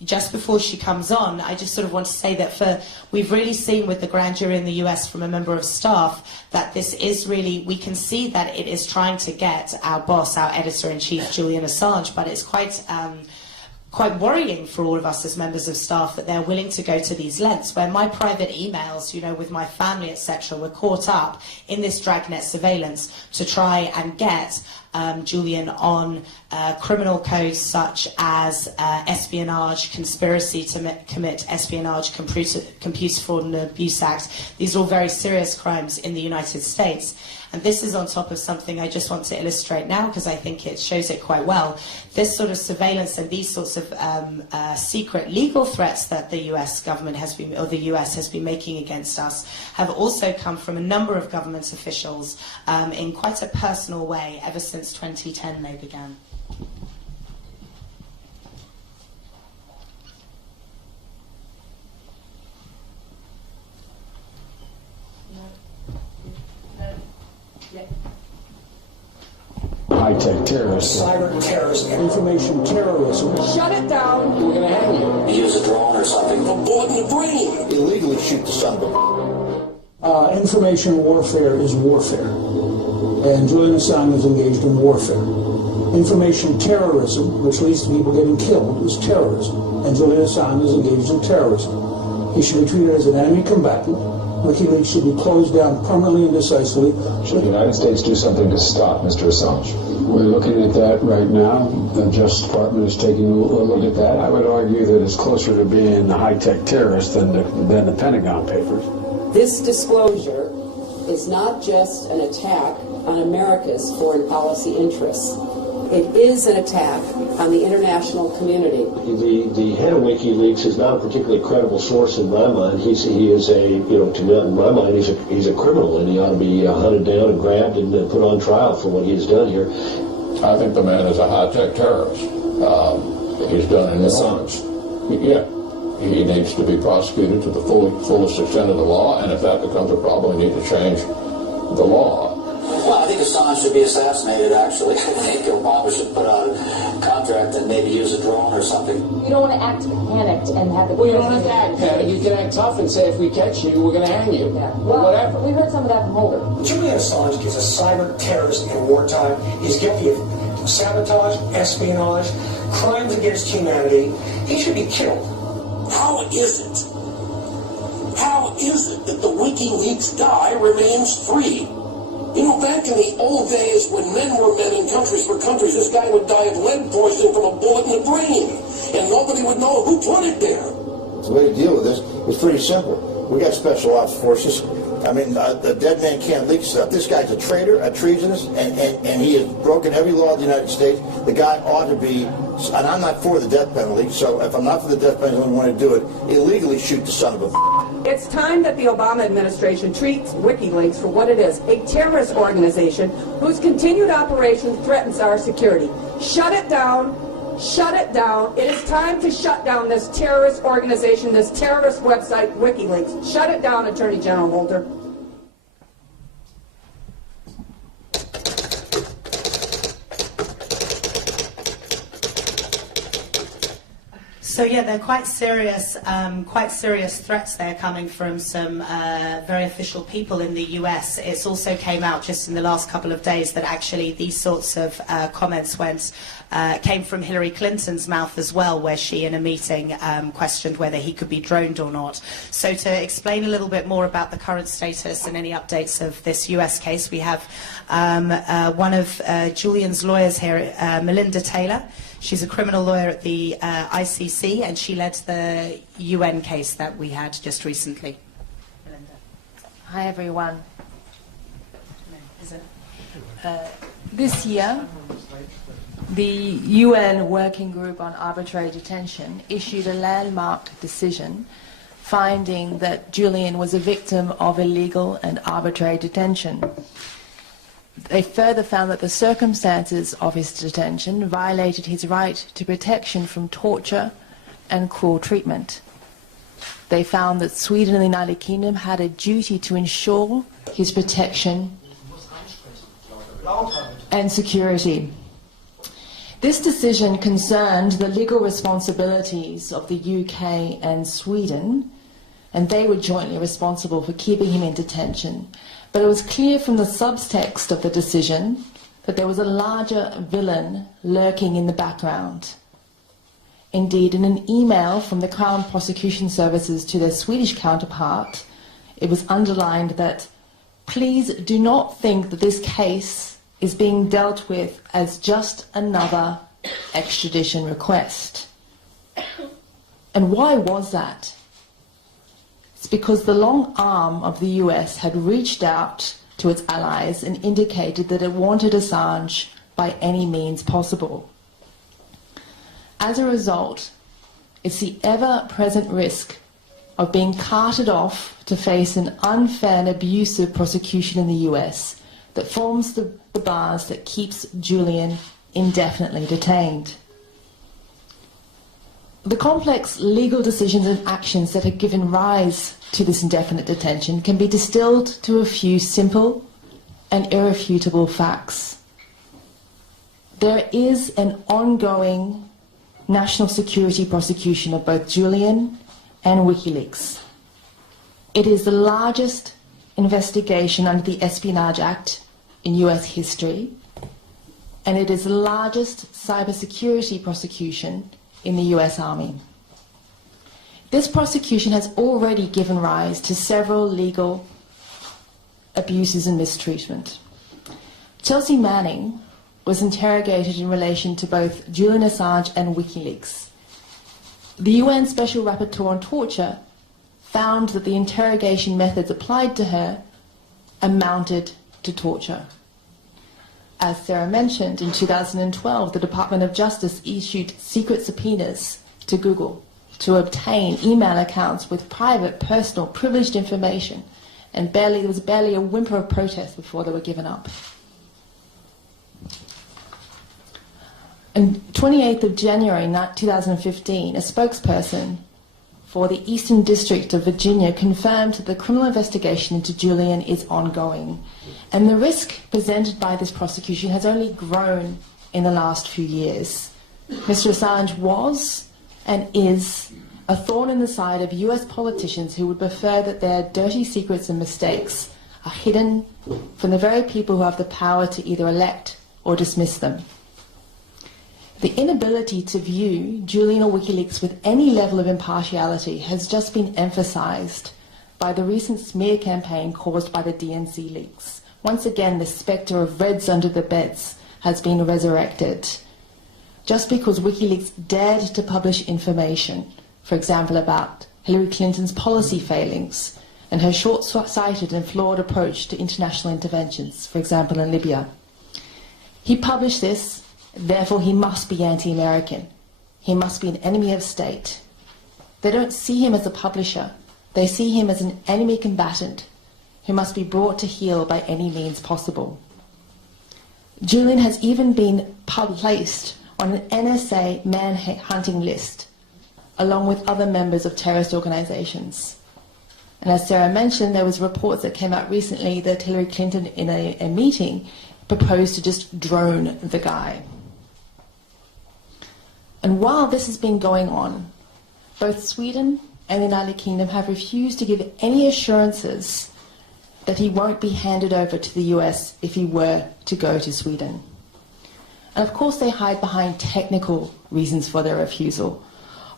just before she comes on, I just sort of want to say that we've really seen with the grand jury in the US from a member of staff that this is really, we can see that it is trying to get our boss, our editor-in-chief, Julian Assange, but it's quite worrying for all of us as members of staff that they're willing to go to these lengths, where my private emails, you know, with my family, etc., were caught up in this dragnet surveillance to try and get Julian on criminal codes such as espionage, conspiracy to commit espionage, Computer Fraud and Abuse Act. These are all very serious crimes in the United States. And this is on top of something I just want to illustrate now because I think it shows it quite well. This sort of surveillance and these sorts of secret legal threats that the US government has been, or the US has been making against us, have also come from a number of government officials in quite a personal way ever since 2010 they began. High-tech terrorists. Cyber terrorism. Information terrorism. Shut it down. We're going to have you. Use a drone or something. For boarding the brain. Illegally shoot the son of a... Information warfare is warfare. And Julian Assange is engaged in warfare. Information terrorism, which leads to people getting killed, is terrorism. And Julian Assange is engaged in terrorism. He should be treated as an enemy combatant. WikiLeaks should be closed down permanently and decisively. Should the United States do something to stop Mr. Assange? We're looking at that right now. The Justice Department is taking a look at that. I would argue that it's closer to being a high-tech terrorist than the Pentagon Papers. This disclosure is not just an attack on America's foreign policy interests. It is an attack on the international community. The head of WikiLeaks is not a particularly credible source in my mind. He is a, in my mind, he's a criminal, and he ought to be hunted down and grabbed and put on trial for what he has done here. I think the man is a high-tech terrorist. He's done an Assange. Yeah. He needs to be prosecuted to the fullest extent of the law, and if that becomes a problem, we need to change the law. Well, I think Assange should be assassinated, actually. I think Obama should put out a contract and maybe use a drone or something. You don't want to act panicked and have the... Well, you don't have to act panicked. You can act tough and say, if we catch you, we're going to hang you. Yeah. Or whatever. We heard some of that from Holder. Julian Assange is a cyber terrorist in wartime. He's guilty of sabotage, espionage, crimes against humanity. He should be killed. How is it that the WikiLeaks guy remains free? You know, back in the old days when men were men in countries for countries, this guy would die of lead poisoning from a bullet in the brain, and nobody would know who put it there. The way to deal with this is pretty simple. We got special ops forces. I mean, a dead man can't leak stuff. This guy's a traitor, a treasonous, and he has broken every law of the United States. The guy ought to be, and I'm not for the death penalty, so if I'm not for the death penalty and want to do it, illegally shoot the son of a... It's time that the Obama administration treats WikiLeaks for what it is, a terrorist organization whose continued operation threatens our security. Shut it down. Shut it down. It is time to shut down this terrorist organization, this terrorist website, WikiLeaks. Shut it down, Attorney General Holder. So yeah, they're quite serious threats there coming from some very official people in the US. It's also came out just in the last couple of days that actually these sorts of comments came from Hillary Clinton's mouth as well, where she in a meeting questioned whether he could be droned or not. So to explain a little bit more about the current status and any updates of this US case, we have one of Julian's lawyers here, Melinda Taylor. She's a criminal lawyer at the ICC, and she led the UN case that we had just recently. Melinda. Hi, everyone. This year, the UN Working Group on Arbitrary Detention issued a landmark decision finding that Julian was a victim of illegal and arbitrary detention. They further found that the circumstances of his detention violated his right to protection from torture and cruel treatment. They found that Sweden and the United Kingdom had a duty to ensure his protection and security. This decision concerned the legal responsibilities of the UK and Sweden, and they were jointly responsible for keeping him in detention. But it was clear from the subtext of the decision that there was a larger villain lurking in the background. Indeed, in an email from the Crown Prosecution Services to their Swedish counterpart, it was underlined that, please do not think that this case is being dealt with as just another extradition request. And why was that? It's because the long arm of the US had reached out to its allies and indicated that it wanted Assange by any means possible. As a result, it's the ever-present risk of being carted off to face an unfair and abusive prosecution in the US that forms the bars that keeps Julian indefinitely detained. The complex legal decisions and actions that have given rise to this indefinite detention can be distilled to a few simple and irrefutable facts. There is an ongoing national security prosecution of both Julian and WikiLeaks. It is the largest investigation under the Espionage Act in US history. and it is the largest cybersecurity prosecution in the US Army. This prosecution has already given rise to several legal abuses and mistreatment. Chelsea Manning was interrogated in relation to both Julian Assange and WikiLeaks. The UN Special Rapporteur on Torture found that the interrogation methods applied to her amounted to torture. As Sarah mentioned, in 2012, the Department of Justice issued secret subpoenas to Google to obtain email accounts with private, personal, privileged information, and there was barely a whimper of protest before they were given up. On 28th of January 2015, a spokesperson for the Eastern District of Virginia confirmed that the criminal investigation into Julian is ongoing, and the risk presented by this prosecution has only grown in the last few years. Mr. Assange was and is a thorn in the side of US politicians who would prefer that their dirty secrets and mistakes are hidden from the very people who have the power to either elect or dismiss them. The inability to view Julian or WikiLeaks with any level of impartiality has just been emphasized by the recent smear campaign caused by the DNC leaks. Once again, the spectre of Reds under the beds has been resurrected. Just because WikiLeaks dared to publish information, for example, about Hillary Clinton's policy failings and her short-sighted and flawed approach to international interventions, for example, in Libya. He published this, therefore he must be anti-American. He must be an enemy of state. They don't see him as a publisher. They see him as an enemy combatant who must be brought to heel by any means possible. Julian has even been placed on an NSA man-hunting list, along with other members of terrorist organizations. And as Sarah mentioned, there was reports that came out recently that Hillary Clinton, in a meeting, proposed to just drone the guy. And while this has been going on, both Sweden and the United Kingdom have refused to give any assurances that he won't be handed over to the US if he were to go to Sweden. And of course they hide behind technical reasons for their refusal.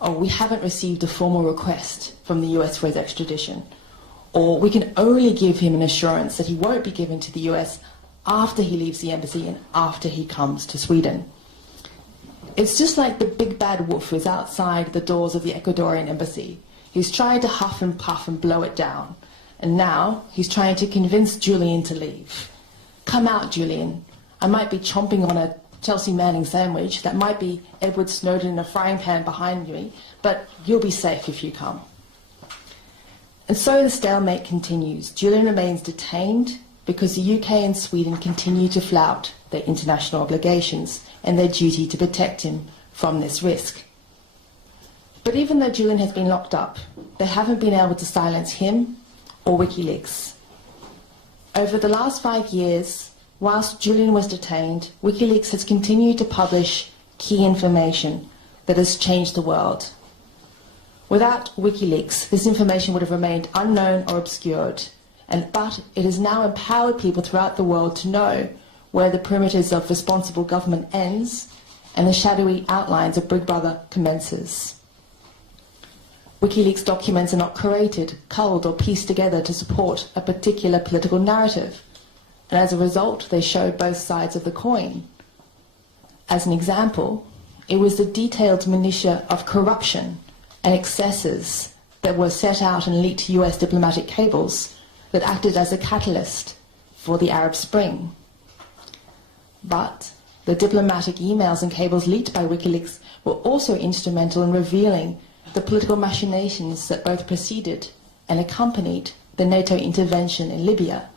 Oh, we haven't received a formal request from the US for his extradition. Or we can only give him an assurance that he won't be given to the US after he leaves the embassy and after he comes to Sweden. It's just like the big bad wolf who's outside the doors of the Ecuadorian embassy. He's trying to huff and puff and blow it down. And now he's trying to convince Julian to leave. Come out, Julian. I might be chomping on a Chelsea Manning sandwich. That might be Edward Snowden in a frying pan behind me, but you'll be safe if you come. And so the stalemate continues. Julian remains detained because the UK and Sweden continue to flout their international obligations and their duty to protect him from this risk. But even though Julian has been locked up, they haven't been able to silence him or WikiLeaks. Over the last 5 years, whilst Julian was detained, WikiLeaks has continued to publish key information that has changed the world. Without WikiLeaks, this information would have remained unknown or obscured, but it has now empowered people throughout the world to know where the perimeters of responsible government ends and the shadowy outlines of Big Brother commences. WikiLeaks documents are not curated, culled or pieced together to support a particular political narrative, and as a result they show both sides of the coin. As an example, it was the detailed minutiae of corruption and excesses that were set out and leaked to US diplomatic cables that acted as a catalyst for the Arab Spring. But the diplomatic emails and cables leaked by WikiLeaks were also instrumental in revealing the political machinations that both preceded and accompanied the NATO intervention in Libya.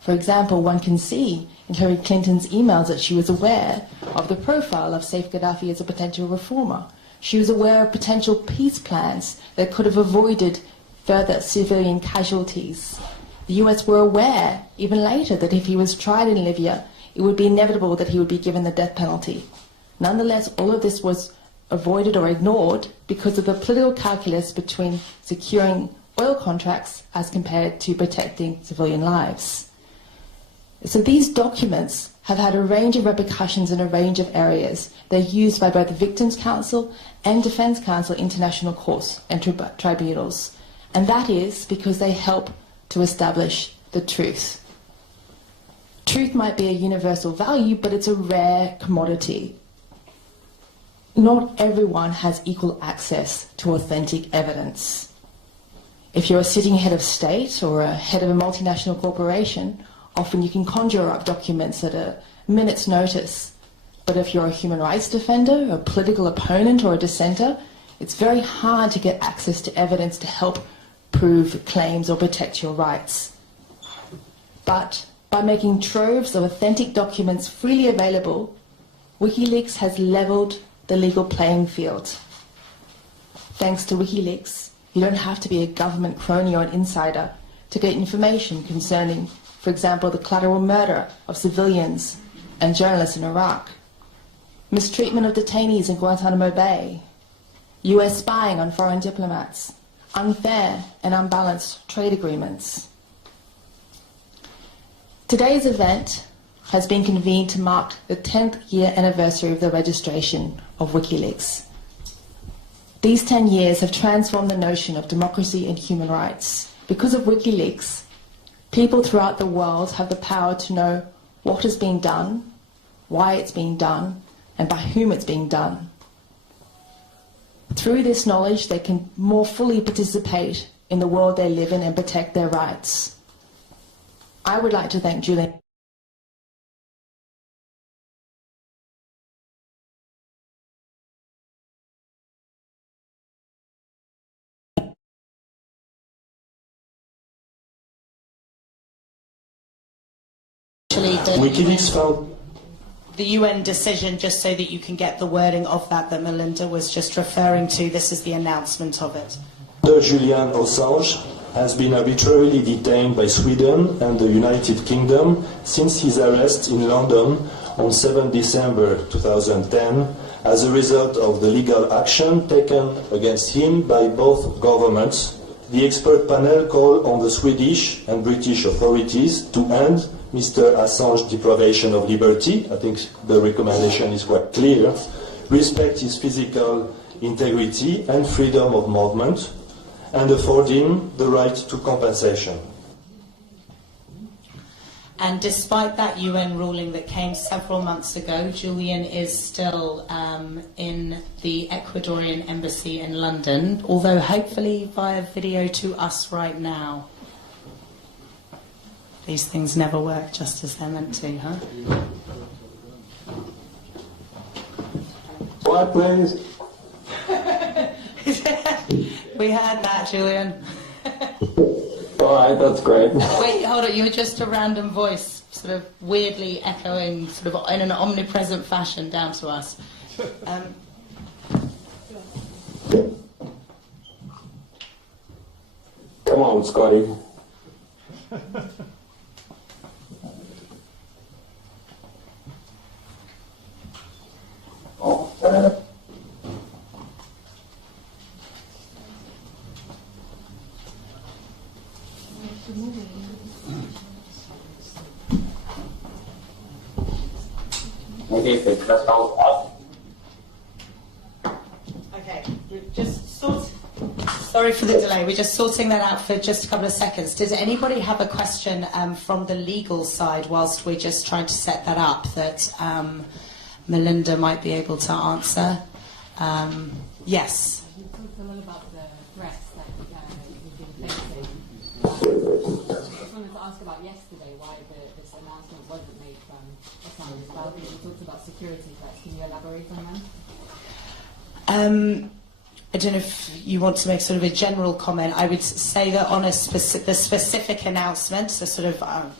For example, one can see in Hillary Clinton's emails that she was aware of the profile of Saif Gaddafi as a potential reformer. She was aware of potential peace plans that could have avoided further civilian casualties. The US were aware, even later, that if he was tried in Libya, it would be inevitable that he would be given the death penalty. Nonetheless, all of this was avoided or ignored because of the political calculus between securing oil contracts as compared to protecting civilian lives. So these documents have had a range of repercussions in a range of areas. They're used by both the Victims' Council and Defence Council international courts and tribunals. And that is because they help to establish the truth. Truth might be a universal value, but it's a rare commodity. Not everyone has equal access to authentic evidence. If you're a sitting head of state or a head of a multinational corporation, often you can conjure up documents at a minute's notice. But if you're a human rights defender, a political opponent or a dissenter, it's very hard to get access to evidence to help prove claims or protect your rights. But by making troves of authentic documents freely available, WikiLeaks has leveled the legal playing field. Thanks to WikiLeaks, you don't have to be a government crony or an insider to get information concerning, for example, the collateral murder of civilians and journalists in Iraq, mistreatment of detainees in Guantanamo Bay, US spying on foreign diplomats, unfair and unbalanced trade agreements. Today's event has been convened to mark the 10th year anniversary of the registration of WikiLeaks. These 10 years have transformed the notion of democracy and human rights. Because of WikiLeaks, people throughout the world have the power to know what is being done, why it's being done, and by whom it's being done. Through this knowledge, they can more fully participate in the world they live in and protect their rights. I would like to thank Julian. WikiLeaks found the UN decision, just so that you can get the wording of that Melinda was just referring to. This is the announcement of it. Julian Assange has been arbitrarily detained by Sweden and the United Kingdom since his arrest in London on 7 December 2010 as a result of the legal action taken against him by both governments. The expert panel called on the Swedish and British authorities to end Mr. Assange's deprivation of liberty. I think the recommendation is quite clear. Respect his physical integrity and freedom of movement, and afford him the right to compensation. And despite that UN ruling that came several months ago, Julian is still in the Ecuadorian embassy in London, although hopefully via video to us right now. These things never work just as they're meant to, huh? What, please? We heard that, Julian. All right, that's great. Wait, hold on. You were just a random voice, sort of weirdly echoing, sort of in an omnipresent fashion down to us. Come on, Scotty. Okay, we're just sorry for the delay. We're just sorting that out for just a couple of seconds. Does anybody have a question from the legal side whilst we're just trying to set that up that Melinda might be able to answer? Yes. You talked a lot about the threats that you've been facing. I just wanted to ask about yesterday why this announcement wasn't made from Assange's balcony. You talked about security threats. Can you elaborate on them? I don't know if you want to make sort of a general comment. I would say that on the specific announcement, so sort of, I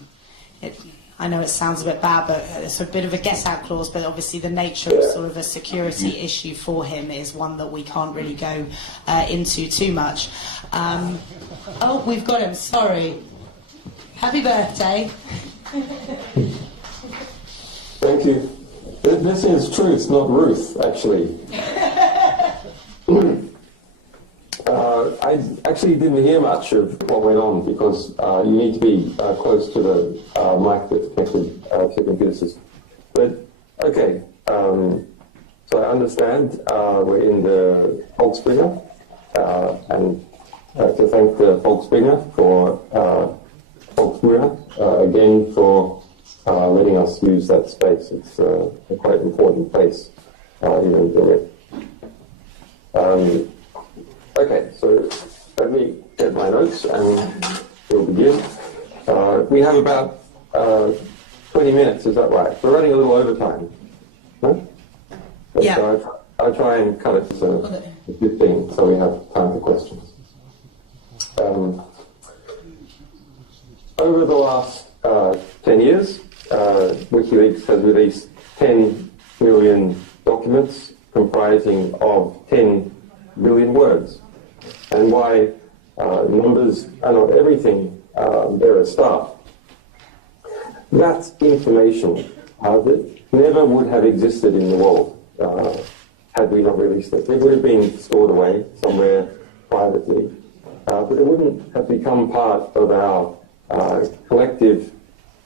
know it sounds a bit bad, but it's a bit of a get-out clause, but obviously the nature of sort of a security issue for him is one that we can't really go into too much. Oh, we've got him, sorry. Happy birthday. Thank you. This is Truth, not Ruth, actually. I actually didn't hear much of what went on because you need to be close to the mic that's connected to the computer system. But, okay, so I understand we're in the Volksbringer, and to thank the Volksbringer for again for letting us use that space. It's a quite important place here in Zurich. Okay, so let me get my notes and we'll begin. We have about 20 minutes, is that right? We're running a little over time. No? Yeah. So I'll try and cut it to 15 so we have time for questions. Over the last 10 years, WikiLeaks has released 10 million documents comprising of 10 billion words. And why numbers are not everything, they're a start. That information that never would have existed in the world had we not released it. It would have been stored away somewhere privately, but it wouldn't have become part of our collective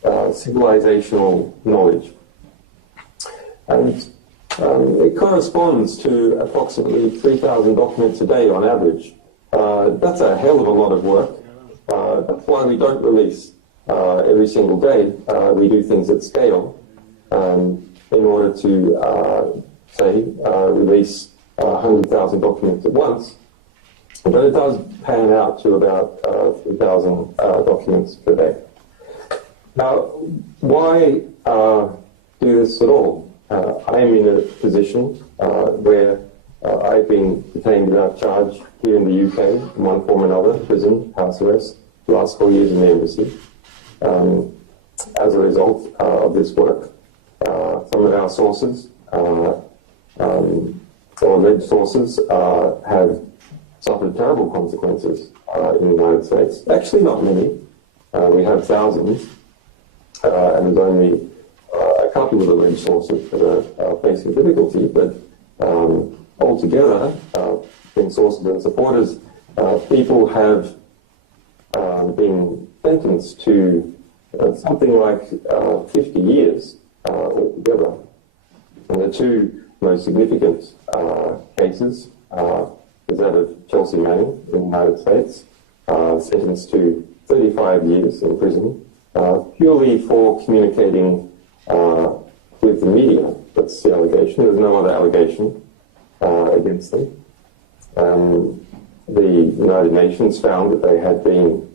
civilizational knowledge. And it corresponds to approximately 3,000 documents a day on average. That's a hell of a lot of work. That's why we don't release every single day. We do things at scale in order to, release 100,000 documents at once. But it does pan out to about 3,000 documents per day. Now, why do this at all? I am in a position where I've been detained without charge here in the UK in one form or another, prison, house arrest, the last 4 years in the embassy, as a result of this work. Some of our sources, or alleged sources, have suffered terrible consequences in the United States. Actually, not many. We have thousands, and there's only a couple of alleged sources that are facing difficulty, but altogether, being sources and supporters, people have been sentenced to something like 50 years altogether. And the two most significant cases is that of Chelsea Manning in the United States, sentenced to 35 years in prison, purely for communicating with the media. That's the allegation. There's no other allegation against them. The United Nations found that they had been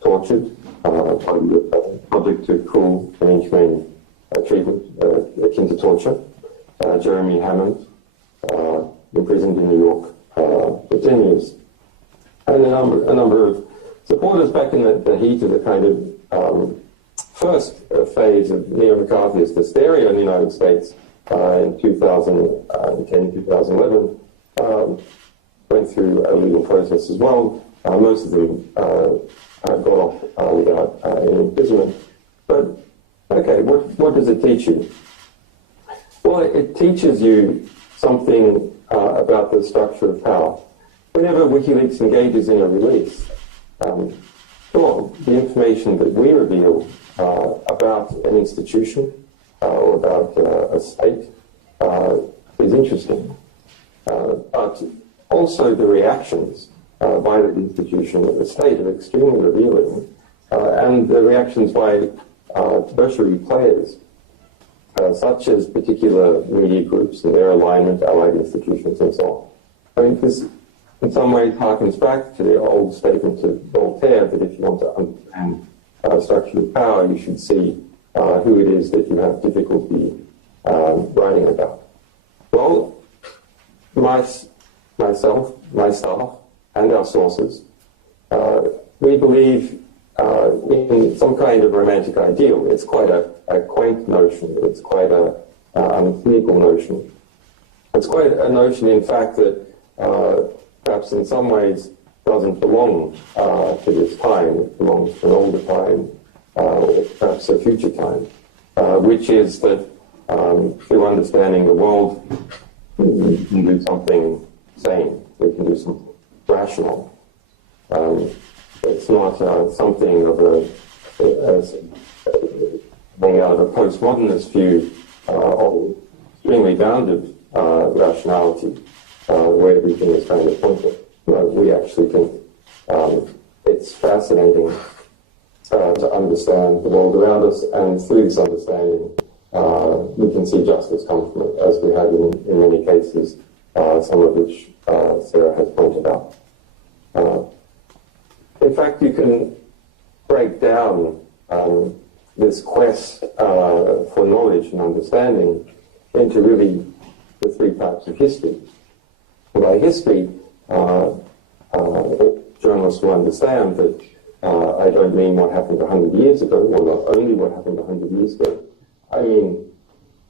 tortured, subject to cruel and inhumane treatment akin to torture. Jeremy Hammond, imprisoned in New York for 10 years. And a number of supporters back in the heat of the kind of first phase of neo-McCarthyist hysteria in the United States in 2010, 2011, went through a legal process as well. Most of them got off without any imprisonment. But, okay, what does it teach you? Well, it teaches you something about the structure of power. Whenever WikiLeaks engages in a release, sure, the information that we reveal about an institution or about a state is interesting. But also the reactions by the institution or the state are extremely revealing. And the reactions by tertiary players, such as particular media groups and their alignment, allied institutions, and so on. I mean, this in some ways harkens back to the old statement of Voltaire that if you want to understand structure of power, you should see who it is that you have difficulty writing about. Well, myself, my staff, and our sources, we believe in some kind of romantic ideal. It's quite a quaint notion. It's quite a cynical notion. It's quite a notion, in fact, that perhaps in some ways doesn't belong to this time. It belongs to an older time, or perhaps a future time, which is that through understanding the world, we can do something sane. We can do something rational. It's not something of coming out of a postmodernist view of extremely bounded rationality, where everything is kind of pointed. We actually think it's fascinating to understand the world around us, and through this understanding, we can see justice come from it, as we have in many cases, some of which Sarah has pointed out. In fact, you can break down this quest for knowledge and understanding into really the three types of history. By history, journalists will understand that I don't mean what happened 100 years ago, or not only what happened 100 years ago. I mean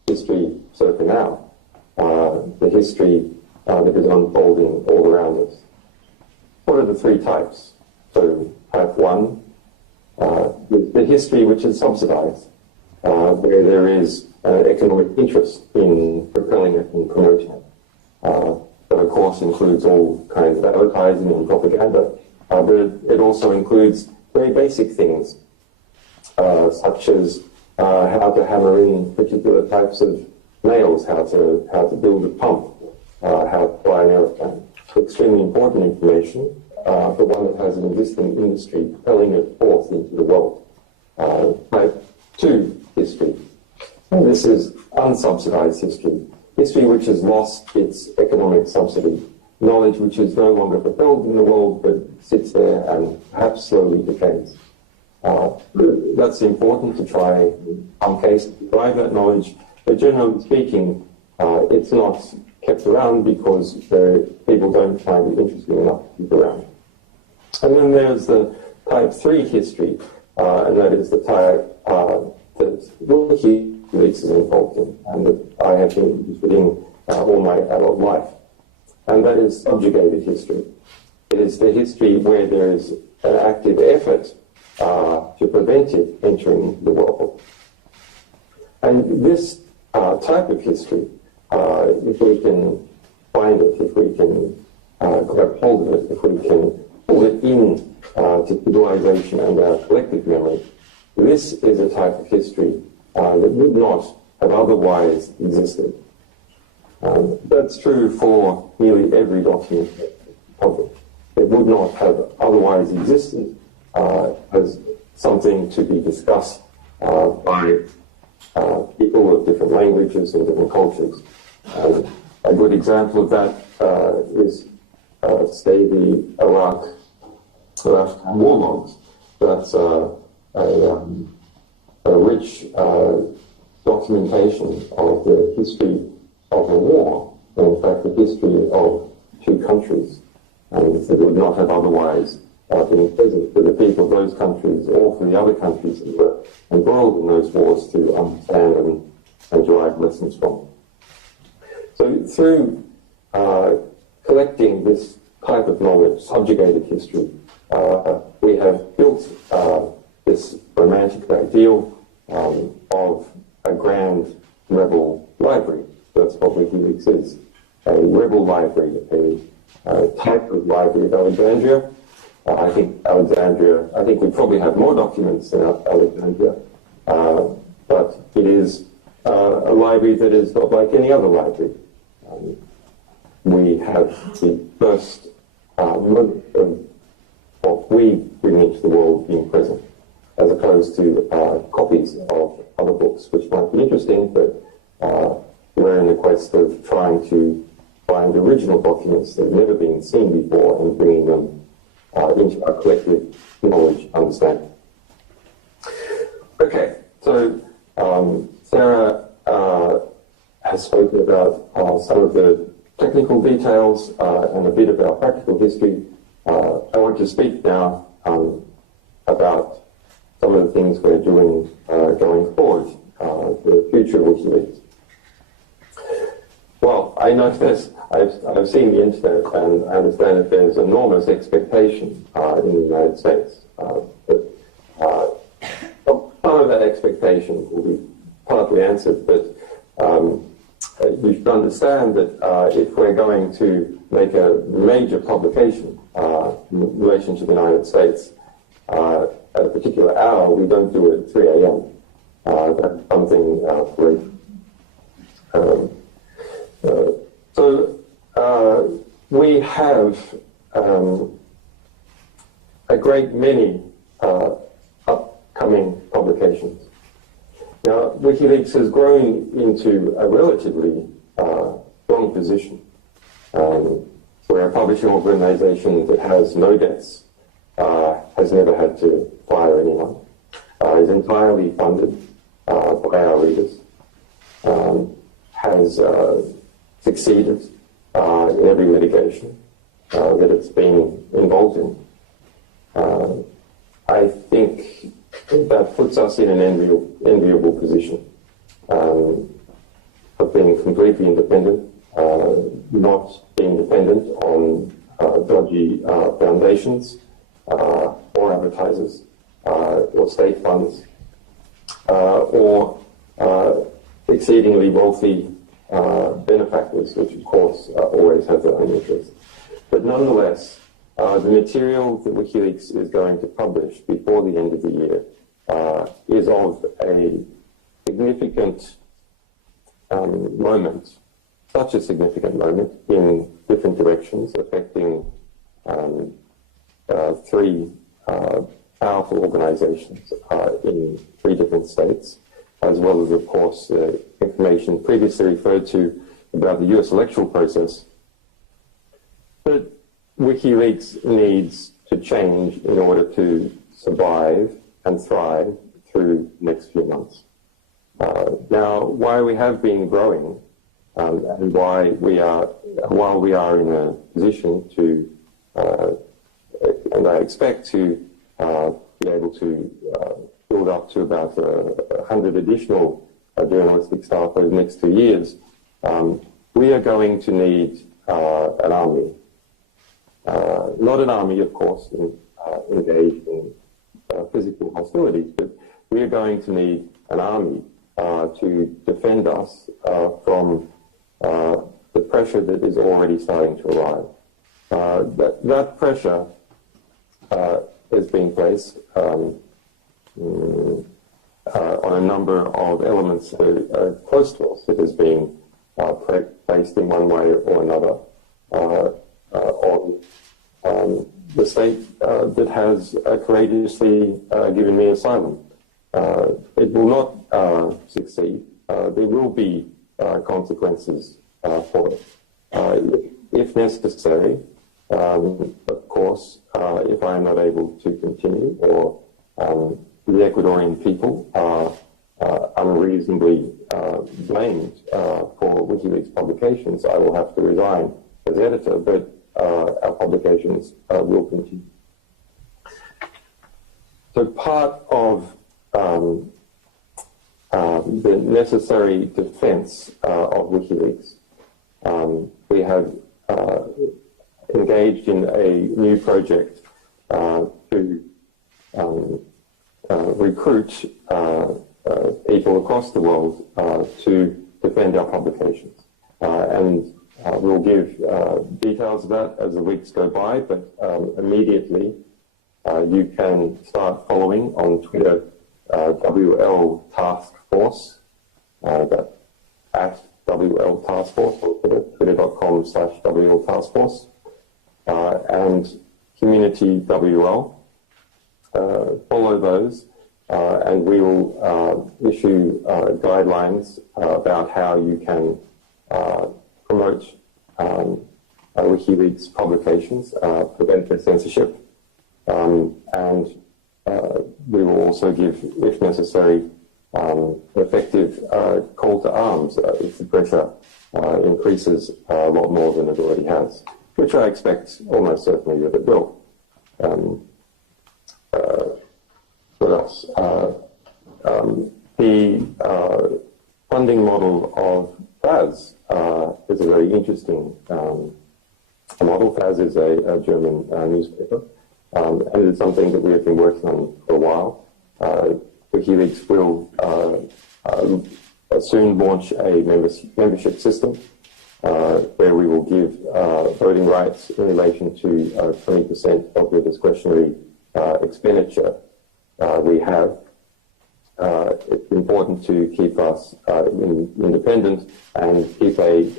history circa now, the history that is unfolding all around us. What are the three types? So type one is the history which is subsidized, where there is economic interest in propelling it and promoting it. That, of course, includes all kinds of advertising and propaganda, but it also includes very basic things, such as how to hammer in particular types of nails, how to build a pump, how to fly an aeroplane. Extremely important information, but one that has an existing industry propelling it forth into the world. Type 2 history. And this is unsubsidized history. History which has lost its economic subsidy. Knowledge which is no longer propelled in the world, but sits there and perhaps slowly decays. That's important to try, in some cases, to drive that knowledge, but generally speaking, it's not kept around because people don't find it interesting enough to keep around. And then there's the type 3 history, and that is the type that WikiLeaks is involved in, and that I have been interested in all my adult life. And that is subjugated history. It is the history where there is an active effort to prevent it entering the world. And this type of history, if we can find it, if we can grab hold of it, if we can pull it in to civilization and our collective memory, this is a type of history that would not have otherwise existed. That's true for nearly every document published. It would not have otherwise existed as something to be discussed by people of different languages and different cultures. A good example of that is, say, the Iraq war logs. That's a rich documentation of the history of a war, and in fact the history of two countries, and it would not have otherwise been present for the people of those countries or for the other countries that were embroiled in those wars to understand and derive lessons from. So through collecting this type of knowledge, subjugated history, we have built this romantic ideal of a grand rebel library. That's what WikiLeaks is. A rebel library, a type of library of Alexandria. I think we probably have more documents than Alexandria, but it is a library that is not like any other library. We have the first moment of what we bring into the world being present, as opposed to copies of other books, which might be interesting, but we're in the quest of trying to find original documents that have never been seen before and bringing them into our collective knowledge understanding. Okay, so Sarah has spoken about some of the technical details and a bit about practical history. I want to speak now about some of the things we're doing going forward, the future of WikiLeaks. Well, I know this. I've seen the internet, and I understand that there's enormous expectation in the United States. But some of that expectation will be partly answered, but you should understand that if we're going to make a major publication in relation to the United States at a particular hour, we don't do it at 3 a.m. That's something great. So we have a great many upcoming publications. Now, WikiLeaks has grown into a relatively strong position. We're a publishing organisation that has no debts, has never had to fire anyone, is entirely funded by our readers, has succeeded in every litigation that it's been involved in. I think that puts us in an enviable position of being completely independent, not being dependent on dodgy foundations or advertisers or state funds or exceedingly wealthy benefactors, which of course always have their own interests. But nonetheless, the material that WikiLeaks is going to publish before the end of the year is of a significant moment, such a significant moment in different directions, affecting three powerful organizations in 3 different states, as well as, of course, information previously referred to about the US electoral process. But WikiLeaks needs to change in order to survive and thrive through the next few months. Now, why we have been growing and why while we are in a position to, and I expect to be able to build up to about 100 additional journalistic staff over the next 2 years, we are going to need an army. Not an army, of course, engaged in physical hostilities, but we are going to need an army to defend us from the pressure that is already starting to arrive. That pressure is being placed on a number of elements that are close to us. It is being placed in one way or another on the state that has courageously given me asylum. It will not succeed. There will be consequences for it. If necessary, of course, if I am not able to continue or the Ecuadorian people are unreasonably blamed for WikiLeaks publications, I will have to resign as editor, but our publications will continue. So part of the necessary defense of WikiLeaks, we have engaged in a new project to recruit people across the world to defend our publications. And we'll give details of that as the weeks go by, but immediately you can start following on Twitter WL Task Force, that at WL Task Force, or twitter.com/WL Task Force, and Community WL. Follow those, and we will issue guidelines about how you can promote WikiLeaks publications, prevent their censorship, and we will also give, if necessary, an effective call to arms if the pressure increases a lot more than it already has, which I expect almost certainly that it will. What else? The funding model of FAS is a very interesting model. FAS is a German newspaper, and it is something that we have been working on for a while. WikiLeaks will soon launch a membership system where we will give voting rights in relation to 20% of the discretionary expenditure we have. it's important to keep us independent and keep a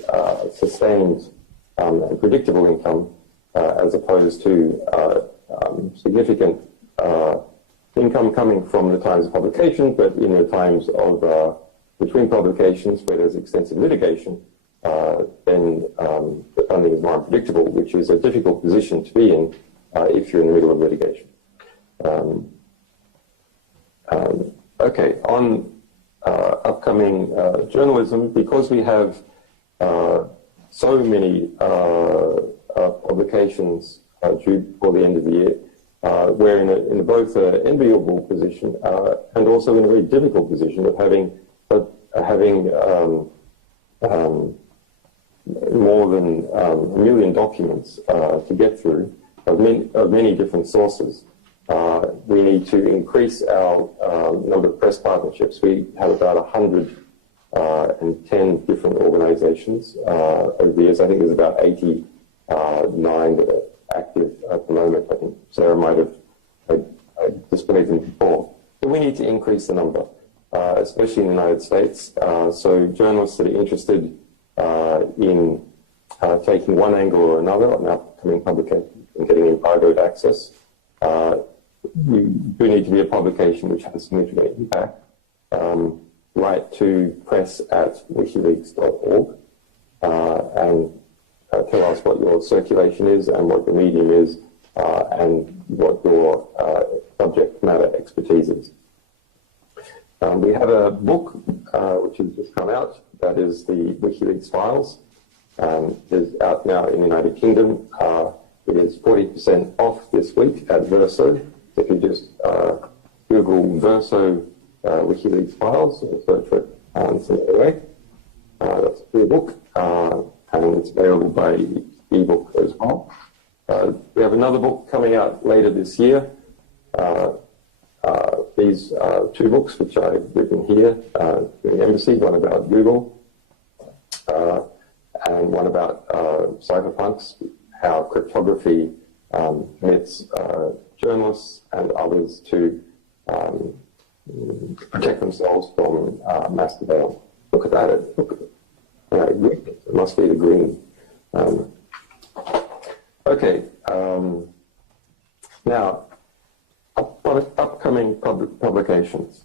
sustained and predictable income as opposed to significant income coming from the times of publication, but in the times of between publications where there's extensive litigation, then the funding is more unpredictable, which is a difficult position to be in if you're in the middle of litigation. Okay, on upcoming journalism, because we have so many publications due before the end of the year, we're in both an enviable position and also in a very difficult position of having more than 1 million documents to get through of many different sources. We need to increase our number of press partnerships. We have about 110 different organizations over the years. I think there's about 89 that are active at the moment. I think Sarah might have displayed them before. But we need to increase the number, especially in the United States. So journalists that are interested in taking one angle or another on upcoming publication and getting embargoed access, you do need to be a publication which has significant impact. Write to press@wikileaks.org and tell us what your circulation is and what your medium is and what your subject matter expertise is. We have a book which has just come out, that is the WikiLeaks Files. It's out now in the United Kingdom. It is 40% off this week at Verso. If you just Google Verso WikiLeaks Files and search for it some other way, that's a free book, and it's available by ebook as well. We have another book coming out later this year. These two books, which I've written here in the embassy, one about Google and one about cypherpunks, how cryptography permits journalists and others to protect themselves from mass surveillance. Look at that. It must be the green. Okay. Now, upcoming publications.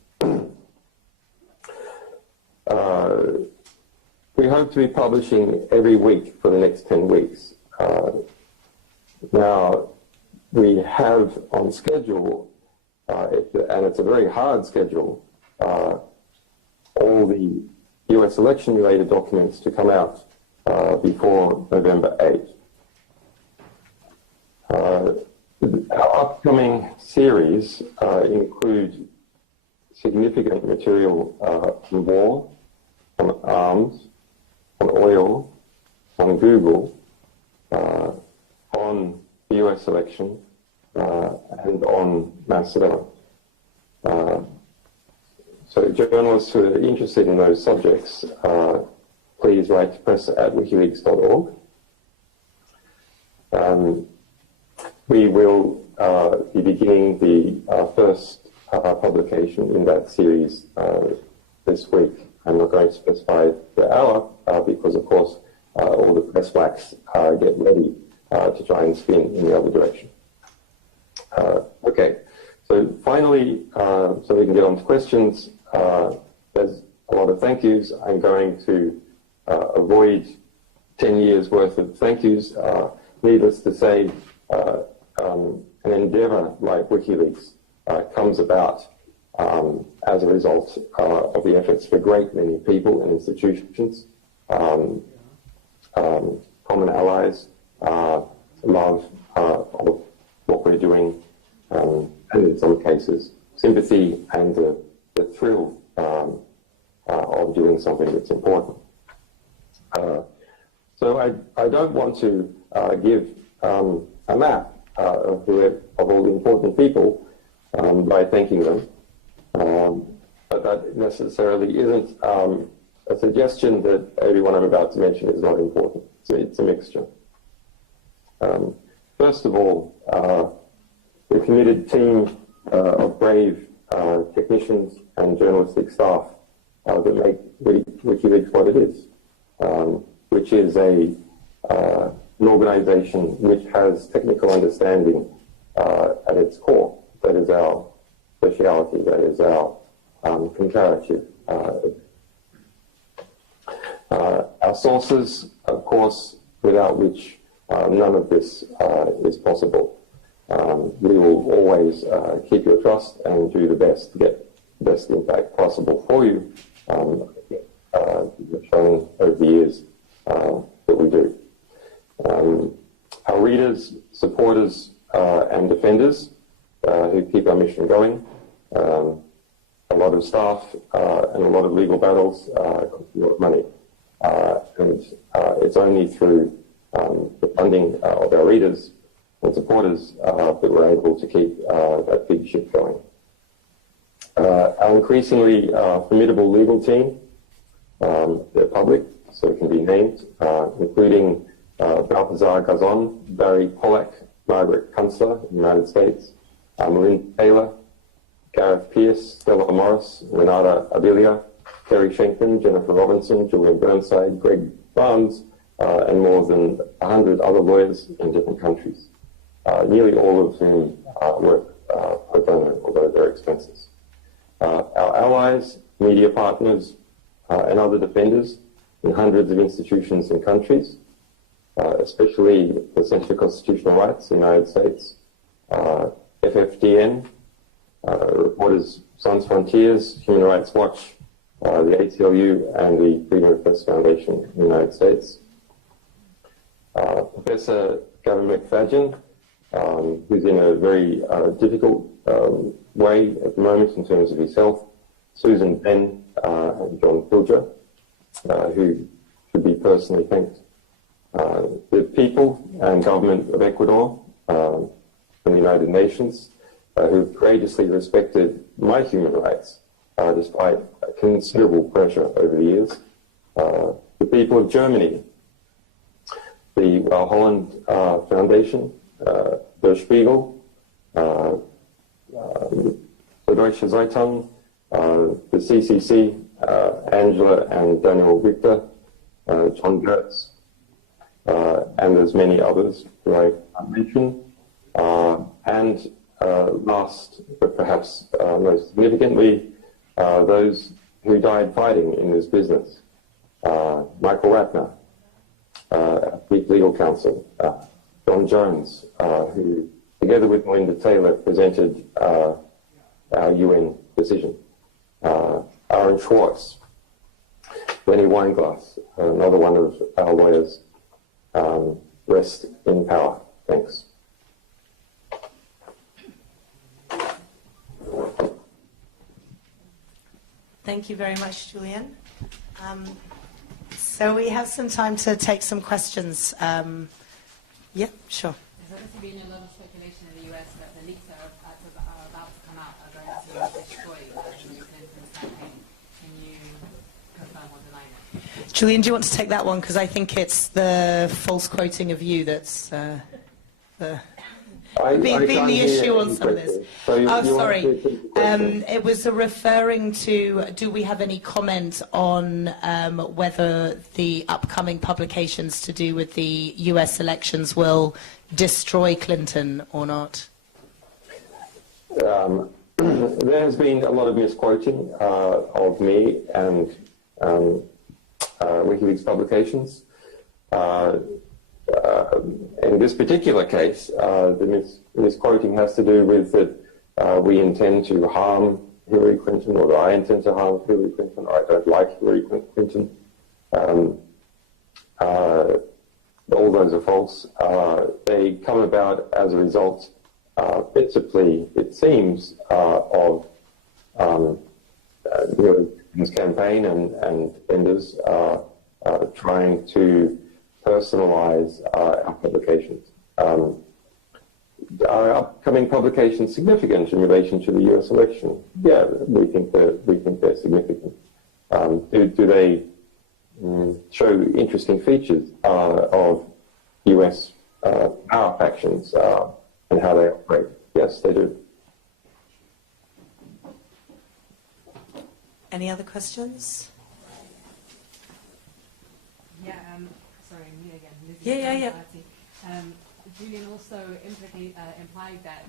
We hope to be publishing every week for the next 10 weeks. Now, we have on schedule, and it's a very hard schedule, all the US election-related documents to come out before November 8th. Our upcoming series include significant material on war, on arms, on oil, on Google, on the US election, and on mass surveillance. So journalists who are interested in those subjects, please write to press@wikileaks.org. We will be beginning the first publication in that series this week. I'm not going to specify the hour because, of course, all the press wax get ready to try and spin in the other direction. Okay, so finally, so we can get on to questions, there's a lot of thank yous. I'm going to avoid 10 years worth of thank yous. Needless to say, an endeavor like WikiLeaks comes about as a result of the efforts of a great many people and institutions, common allies, love of what we're doing, and in some cases, sympathy and the thrill of doing something that's important. So I don't want to give a map of all the important people by thanking them, but that necessarily isn't a suggestion that everyone I'm about to mention is not important. So it's a mixture. First of all, the committed team of brave technicians and journalistic staff that make WikiLeaks what it is, which is an organization which has technical understanding at its core. That is our speciality, that is our comparative. Our sources, of course, without which none of this is possible. We will always keep your trust and do the best to get the best impact possible for you. We've shown over the years that we do. Our readers, supporters, and defenders who keep our mission going. A lot of staff and a lot of legal battles cost a lot of money. And it's only through the funding of our readers and supporters that we're able to keep that big ship going. Our increasingly formidable legal team, they're public, so it can be named, including Balthazar Gazon, Barry Pollack, Margaret Kunstler in the United States, Marin Taylor, Gareth Pierce, Stella Morris, Renata Abilia, Kerry Schenkman, Jennifer Robinson, Julian Burnside, Greg Barnes, and more than 100 other lawyers in different countries, nearly all of whom work pro bono, although they're expenses. Our allies, media partners, and other defenders in hundreds of institutions and countries, especially the Center for Constitutional Rights in the United States, FFDN, Reporters Sans Frontiers, Human Rights Watch, the ACLU, and the Freedom of Press Foundation in the United States. Professor Gavin McFadden, who's in a very difficult way at the moment in terms of his health, Susan Penn, and John Pilger, who should be personally thanked. The people and government of Ecuador and the United Nations, who've courageously respected my human rights despite considerable pressure over the years. The people of Germany, the Holland Foundation, Der Spiegel, the Deutsche Zeitung, the CCC, Angela and Daniel Richter, John Gertz, and there's many others who I can't mention. And last, but perhaps most significantly, those who died fighting in this business. Michael Ratner, Chief Legal Counsel, John Jones, who, together with Melinda Taylor, presented our UN decision. Aaron Schwartz, Lenny Weinglass, another one of our lawyers, rest in power. Thanks. Thank you very much, Julian. So we have some time to take some questions. Yeah, sure. There's obviously been a lot of speculation in the US that the leaks that are about to come out are going to destroy Hillary Clinton's campaign. Can you confirm or deny that? Julian, do you want to take that one? Because I think it's the false quoting of you that's been the issue on some of this. So sorry. It was referring to, do we have any comment on whether the upcoming publications to do with the US elections will destroy Clinton or not? There has been a lot of misquoting of me and WikiLeaks publications. In this particular case, the misquoting has to do with that we intend to harm Hillary Clinton, or that I intend to harm Hillary Clinton, or I don't like Hillary Clinton. All those are false. They come about as a result, principally, it seems, of Hillary Clinton's campaign and defenders trying to personalize our publications. Are upcoming publications significant in relation to the US election? Yeah, we think they're significant. Do they show interesting features of US power factions and how they operate? Yes, they do. Any other questions? Yeah, sorry, me again. Yeah. Julian also implied that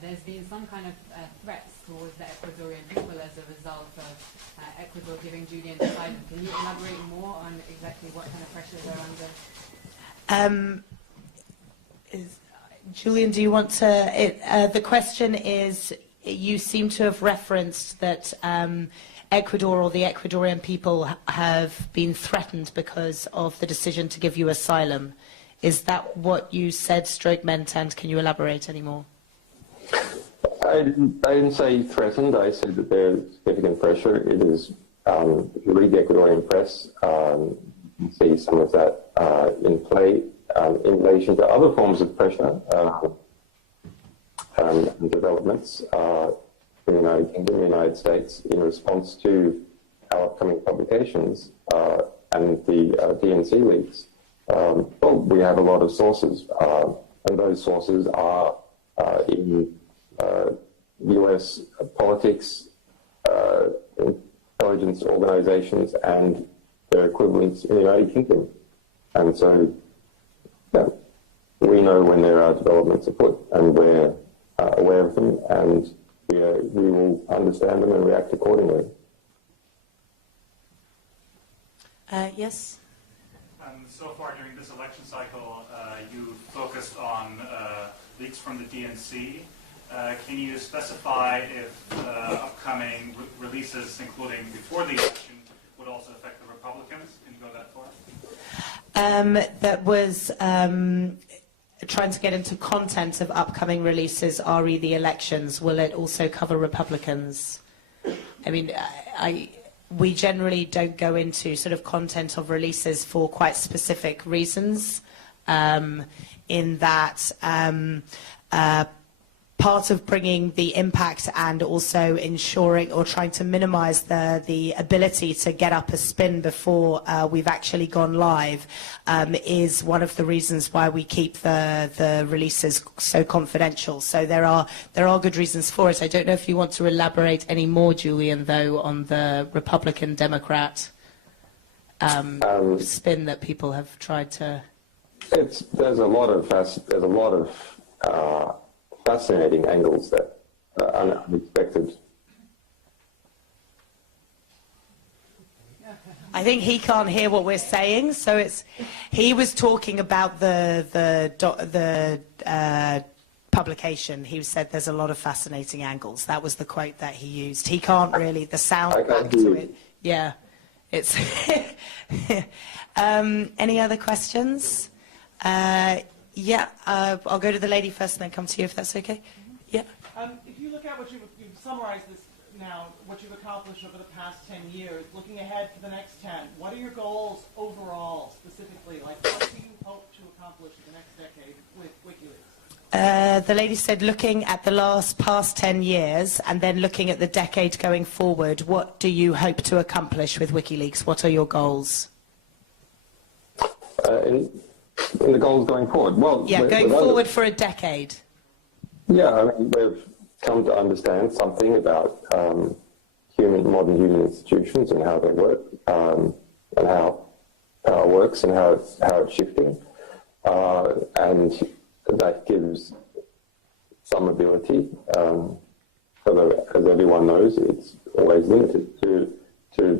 there's been some kind of threats towards the Ecuadorian people as a result of Ecuador giving Julian asylum. Can you elaborate more on exactly what kind of pressures are under? Julian, do you want to... the question is, you seem to have referenced that Ecuador or the Ecuadorian people have been threatened because of the decision to give you asylum. Is that what you said, stroke meant, and can you elaborate any more? I didn't say threatened. I said that there's significant pressure. It is, if you read the Ecuadorian press, you see some of that in play in relation to other forms of pressure and developments in the United Kingdom, the United States, in response to our upcoming publications and the DNC leaks. Well, we have a lot of sources, and those sources are in US politics, intelligence organizations, and their equivalents in the United Kingdom. And so, yeah, we know when there are developments afoot, and we're aware of them, and we will understand them and react accordingly. Yes? So far during this election cycle, you focused on leaks from the DNC. Can you specify if upcoming releases, including before the election, would also affect the Republicans? Can you go that far? That was trying to get into content of upcoming releases, re the elections. Will it also cover Republicans? I mean, we generally don't go into sort of content of releases for quite specific reasons, in that part of bringing the impact and also ensuring or trying to minimize the ability to get up a spin before we've actually gone live is one of the reasons why we keep the releases so confidential. So there are good reasons for it. I don't know if you want to elaborate any more, Julian, though, on the Republican-Democrat spin that people have tried to... There's a lot of fascinating angles that are unexpected. I think he can't hear what we're saying, so he was talking about the publication. He said there's a lot of fascinating angles. That was the quote that he used. He can't really, the sound back to it. Yeah, it's... any other questions? Yeah, I'll go to the lady first and then come to you, if that's okay. Yeah. If you look at what you've summarized this now, what you've accomplished over the past 10 years, looking ahead for the next 10, what are your goals overall, specifically? Like, what do you hope to accomplish in the next decade with WikiLeaks? The lady said looking at the past 10 years and then looking at the decade going forward, what do you hope to accomplish with WikiLeaks? What are your goals? In the goals going forward? Well, yeah, going forward for a decade. Yeah, I mean, we've come to understand something about modern human institutions and how they work, and how power works and how it's shifting, and that gives some ability. As everyone knows, it's always limited to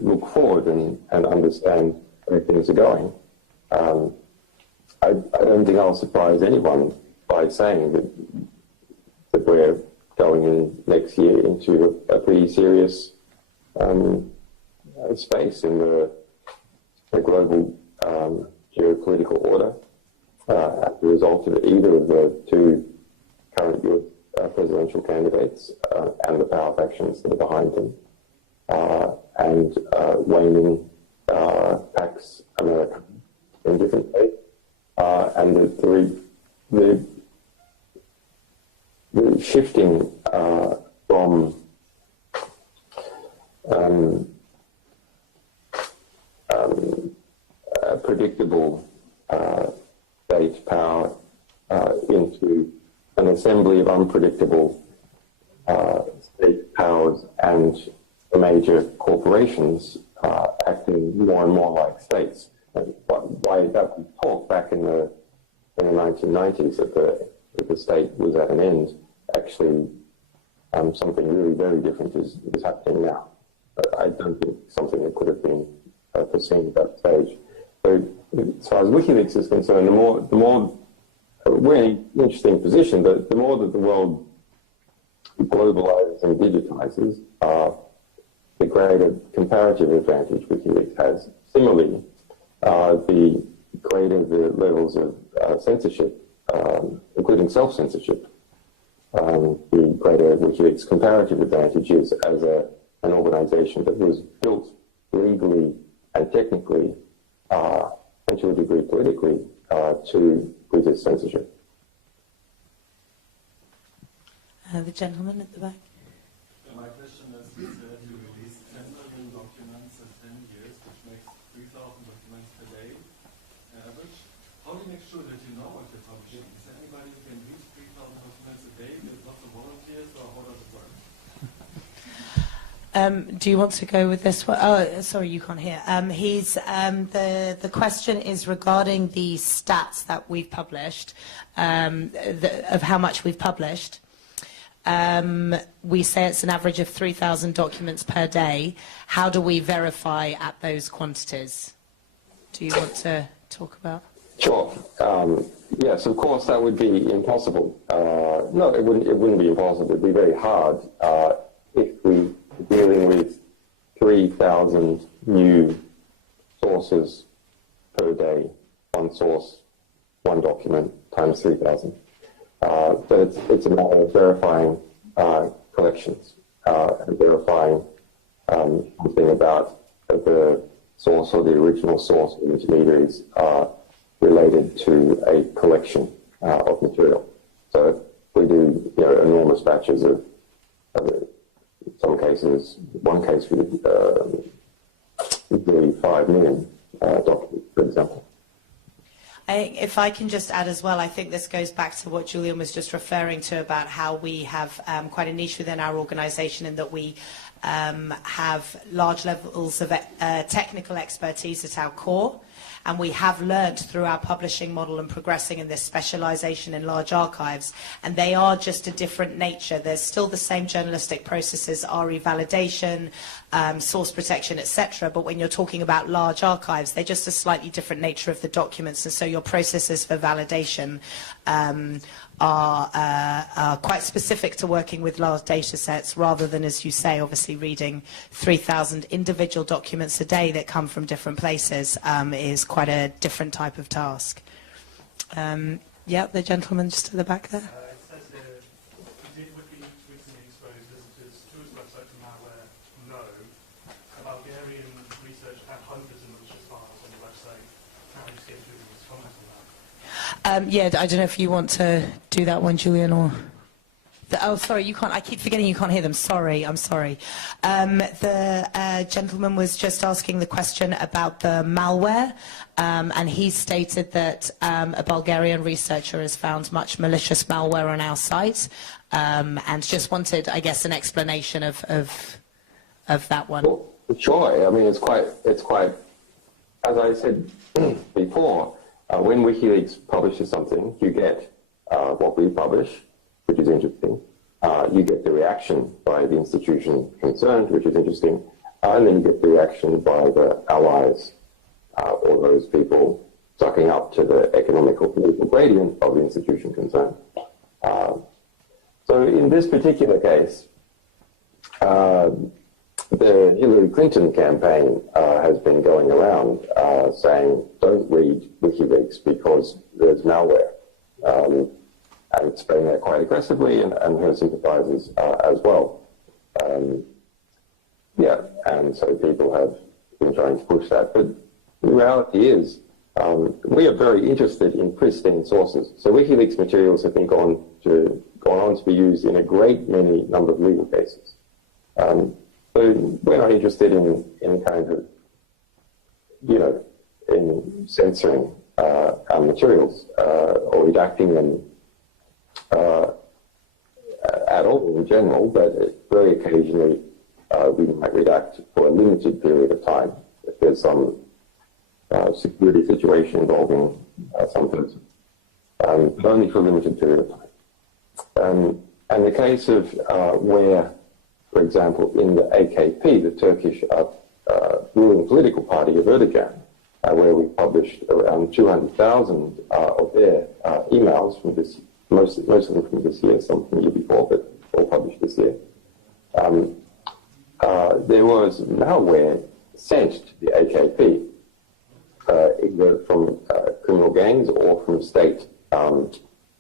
look forward and understand where things are going. I don't think I'll surprise anyone by saying that we're going in next year into a pretty serious space in the global geopolitical order as a result of either of the two current US presidential candidates and the power factions that are behind them, and waning Pax America in different ways. And the shifting from predictable state power into an assembly of unpredictable state powers and the major corporations acting more and more like states. Why that we talked back in the 1990s that the state was at an end. Actually, something really very different is happening now. I don't think something that could have been foreseen at that stage. So as far as WikiLeaks is concerned, the more we're in an interesting position. The more that the world globalizes and digitizes, the greater comparative advantage WikiLeaks has. Similarly, the greater the levels of censorship, including self-censorship, the greater WikiLeaks' comparative advantage is as an organization that was built legally and technically, and to a degree politically, to resist censorship. The gentleman at the back. My question is, you said you released 10 million documents in 10 years, which makes 3,000 documents per day average. How do you make sure that you know what you're publishing? Is there anybody who can read 3,000 documents a day? There's lots of volunteers, or how does it work? Do you want to go with this one? Oh, sorry, you can't hear. The question is regarding the stats that we've published, of how much we've published. We say it's an average of 3,000 documents per day. How do we verify at those quantities? Do you want to talk about? Sure. Yes, of course, that would be impossible. No, it wouldn't be impossible. It'd be very hard if we were dealing with 3,000 new sources per day. One source, one document, times 3,000. But it's a matter of verifying collections and verifying something about the source or the original source or intermediaries related to a collection of material. So if we do enormous batches of in some cases, one case we did really 5 million documents, for example. If I can just add as well, I think this goes back to what Julian was just referring to about how we have quite a niche within our organisation in that we have large levels of technical expertise at our core. And we have learned through our publishing model and progressing in this specialisation in large archives, and they are just a different nature. There's still the same journalistic processes, RE validation, source protection, etc. But when you're talking about large archives, they're just a slightly different nature of the documents, and so your processes for validation are quite specific to working with large data sets rather than, as you say, obviously reading 3,000 individual documents a day that come from different places is quite a different type of task. Yeah, the gentleman just at the back there. It says here, did WikiLeaks recently expose visitors to its website to malware? No. A Bulgarian researcher had hundreds of malicious files on the website. How do you see Julian's comment on that? Yeah, I don't know if you want to do that one, Julian, or... Oh, sorry, you can't. I keep forgetting you can't hear them. Sorry, I'm sorry. The gentleman was just asking the question about the malware, and he stated that a Bulgarian researcher has found much malicious malware on our site, and just wanted, I guess, an explanation of that one. Well, sure. I mean, it's quite. As I said before, when WikiLeaks publishes something, you get what we publish, which is interesting. You get the reaction by the institution concerned, which is interesting. And then you get the reaction by the allies or those people sucking up to the economic or political gradient of the institution concerned. So in this particular case, the Hillary Clinton campaign has been going around saying, don't read WikiLeaks because there's malware. And spreading that quite aggressively, and her sympathizers as well. Yeah, and so people have been trying to push that. But the reality is, we are very interested in pristine sources. So WikiLeaks materials have been gone on to be used in a great many number of legal cases. So we're not interested in kind of, in censoring our materials or redacting them at all in general, but very occasionally we might redact for a limited period of time if there's some security situation involving some person, but only for a limited period of time. And the case of where, for example, in the AKP, the Turkish ruling political party of Erdogan, where we published around 200,000 of their emails from this, most of them from this year, some from the year before, but all published this year. There was malware sent to the AKP, either from criminal gangs or from state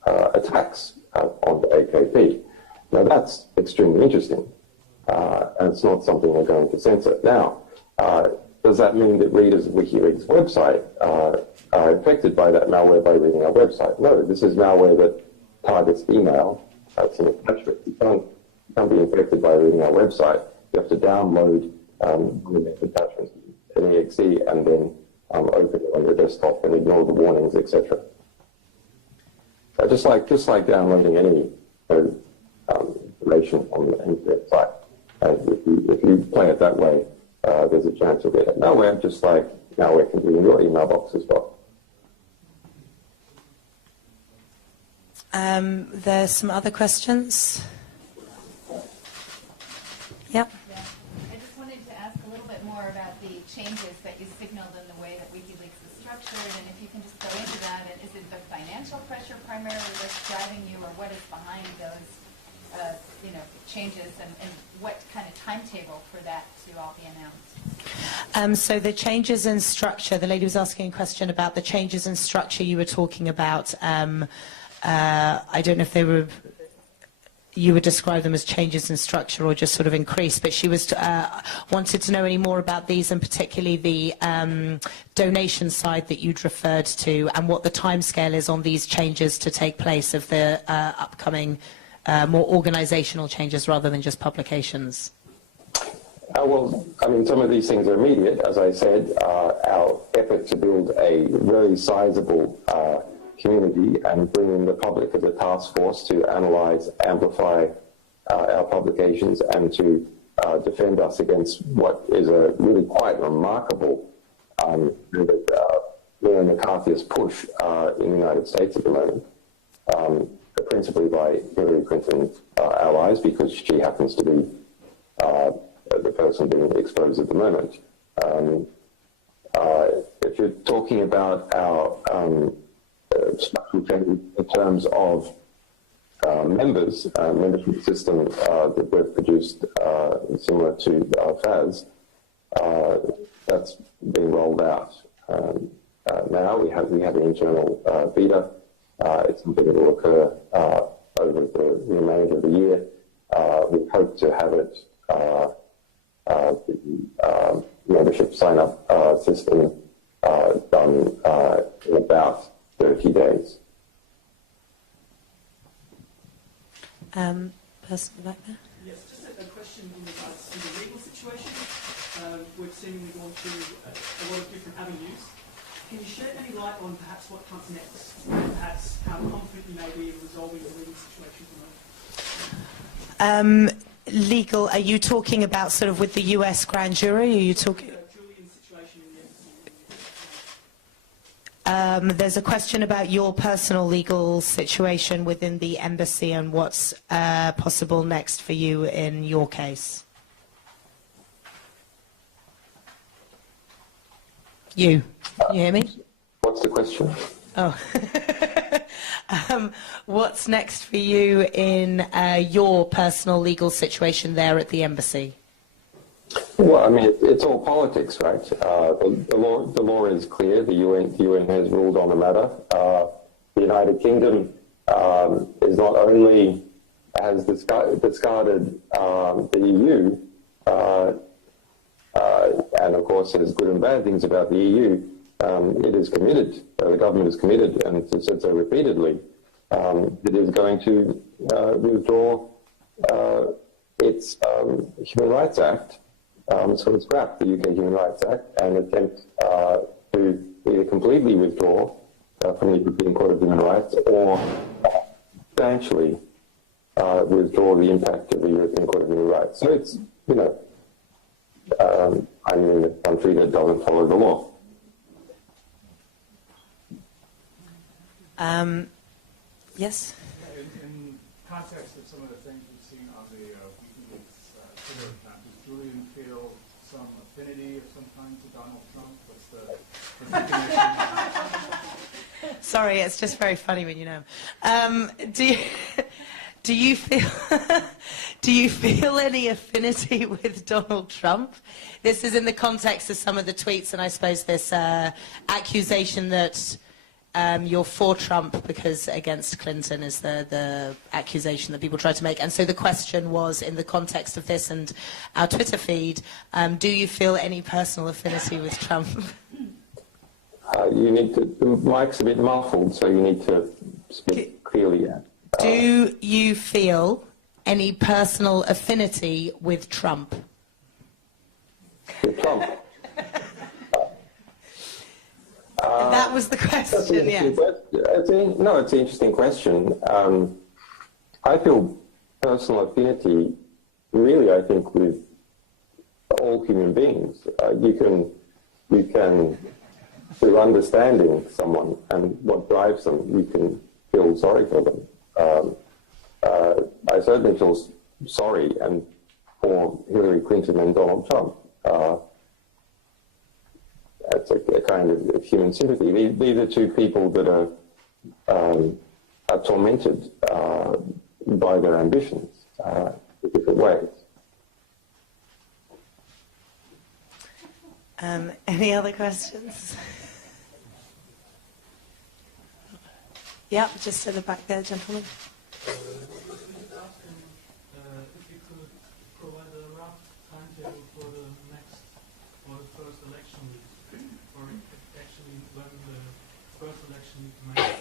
attacks on the AKP. Now that's extremely interesting, and it's not something we're going to censor. Now, does that mean that readers of WikiLeaks' website are affected by that malware by reading our website? No, this is malware that targets email. That's an attachment. You can't be infected by reading our website. You have to download the attachments, an exe, and then open it on your desktop and ignore the warnings, etc. Just like downloading any information on any website. If you play it that way, there's a chance you'll get it. Malware, just like malware can be in your email box as well. There's some other questions. Yep. Yeah. I just wanted to ask a little bit more about the changes that you signaled in the way that WikiLeaks is structured, and if you can just go into that. And is it the financial pressure primarily that's driving you, or what is behind those, changes, and what kind of timetable for that to all be announced? So the changes in structure, the lady was asking a question about the changes in structure you were talking about. I don't know if they were, you would describe them as changes in structure or just sort of increase, but she was wanted to know any more about these, and particularly the donation side that you'd referred to, and what the timescale is on these changes to take place of the upcoming more organizational changes rather than just publications. Well, I mean, some of these things are immediate. As I said, our effort to build a very sizable community and bring in the public as a task force to analyze, amplify our publications, and to defend us against what is a really quite remarkable McCarthyist push in the United States at the moment, principally by Hillary Clinton's allies, because she happens to be the person being exposed at the moment. If you're talking about our structural changes in terms of members, membership system that we've produced similar to FAS, that's being rolled out. Now we have an internal beta. It's something that will occur over the remainder of the year. We hope to have it, the membership sign-up system done in about 30 days. Person back there? Yes, just a question in regards to the legal situation. We've seemingly gone through a lot of different avenues. Can you shed any light on perhaps what comes next, and perhaps how confident you may be in resolving the legal situation at the moment? Legal, are you talking about sort of with the US grand jury? Are you talking? Julian's situation in the embassy. There's a question about your personal legal situation within the embassy and what's possible next for you in your case. You hear me? What's the question? Oh. What's next for you in your personal legal situation there at the embassy? Well, I mean, it's all politics, right? The law is clear. The UN has ruled on the matter. The United Kingdom is not only has discarded the EU, and of course there's good and bad things about the EU. It is committed, the government is committed, and it's said so repeatedly, it is going to withdraw its Human Rights Act. It's going to scrap the UK Human Rights Act and attempt to either completely withdraw from the European Court of Human Rights or substantially withdraw the impact of the European Court of Human Rights. So it's, I'm in a country that doesn't follow the law. Yes? In context of some of the things we've seen on the WikiLeaks Twitter account, does Julian feel some affinity of some kind to Donald Trump? What's the definition? Sorry, it's just very funny when you know. Do you feel any affinity with Donald Trump? This is in the context of some of the tweets, and I suppose this accusation that you're for Trump because against Clinton is the accusation that people try to make. And so the question was, in the context of this and our Twitter feed, do you feel any personal affinity with Trump? You need to, the mic's a bit muffled, so you need to speak clearly. Do you feel any personal affinity with Trump? With Trump? That was the question, yes. It's an interesting question. I feel personal affinity, really, I think, with all human beings. You can, through understanding someone and what drives them, you can feel sorry for them. I certainly feel sorry for Hillary Clinton and Donald Trump. That's a kind of human sympathy. These are two people that are tormented by their ambitions in different ways. Any other questions? Yeah, just at the back there, gentlemen. If you could provide a rough timetable for the next, or the first election week, or actually when the first election week might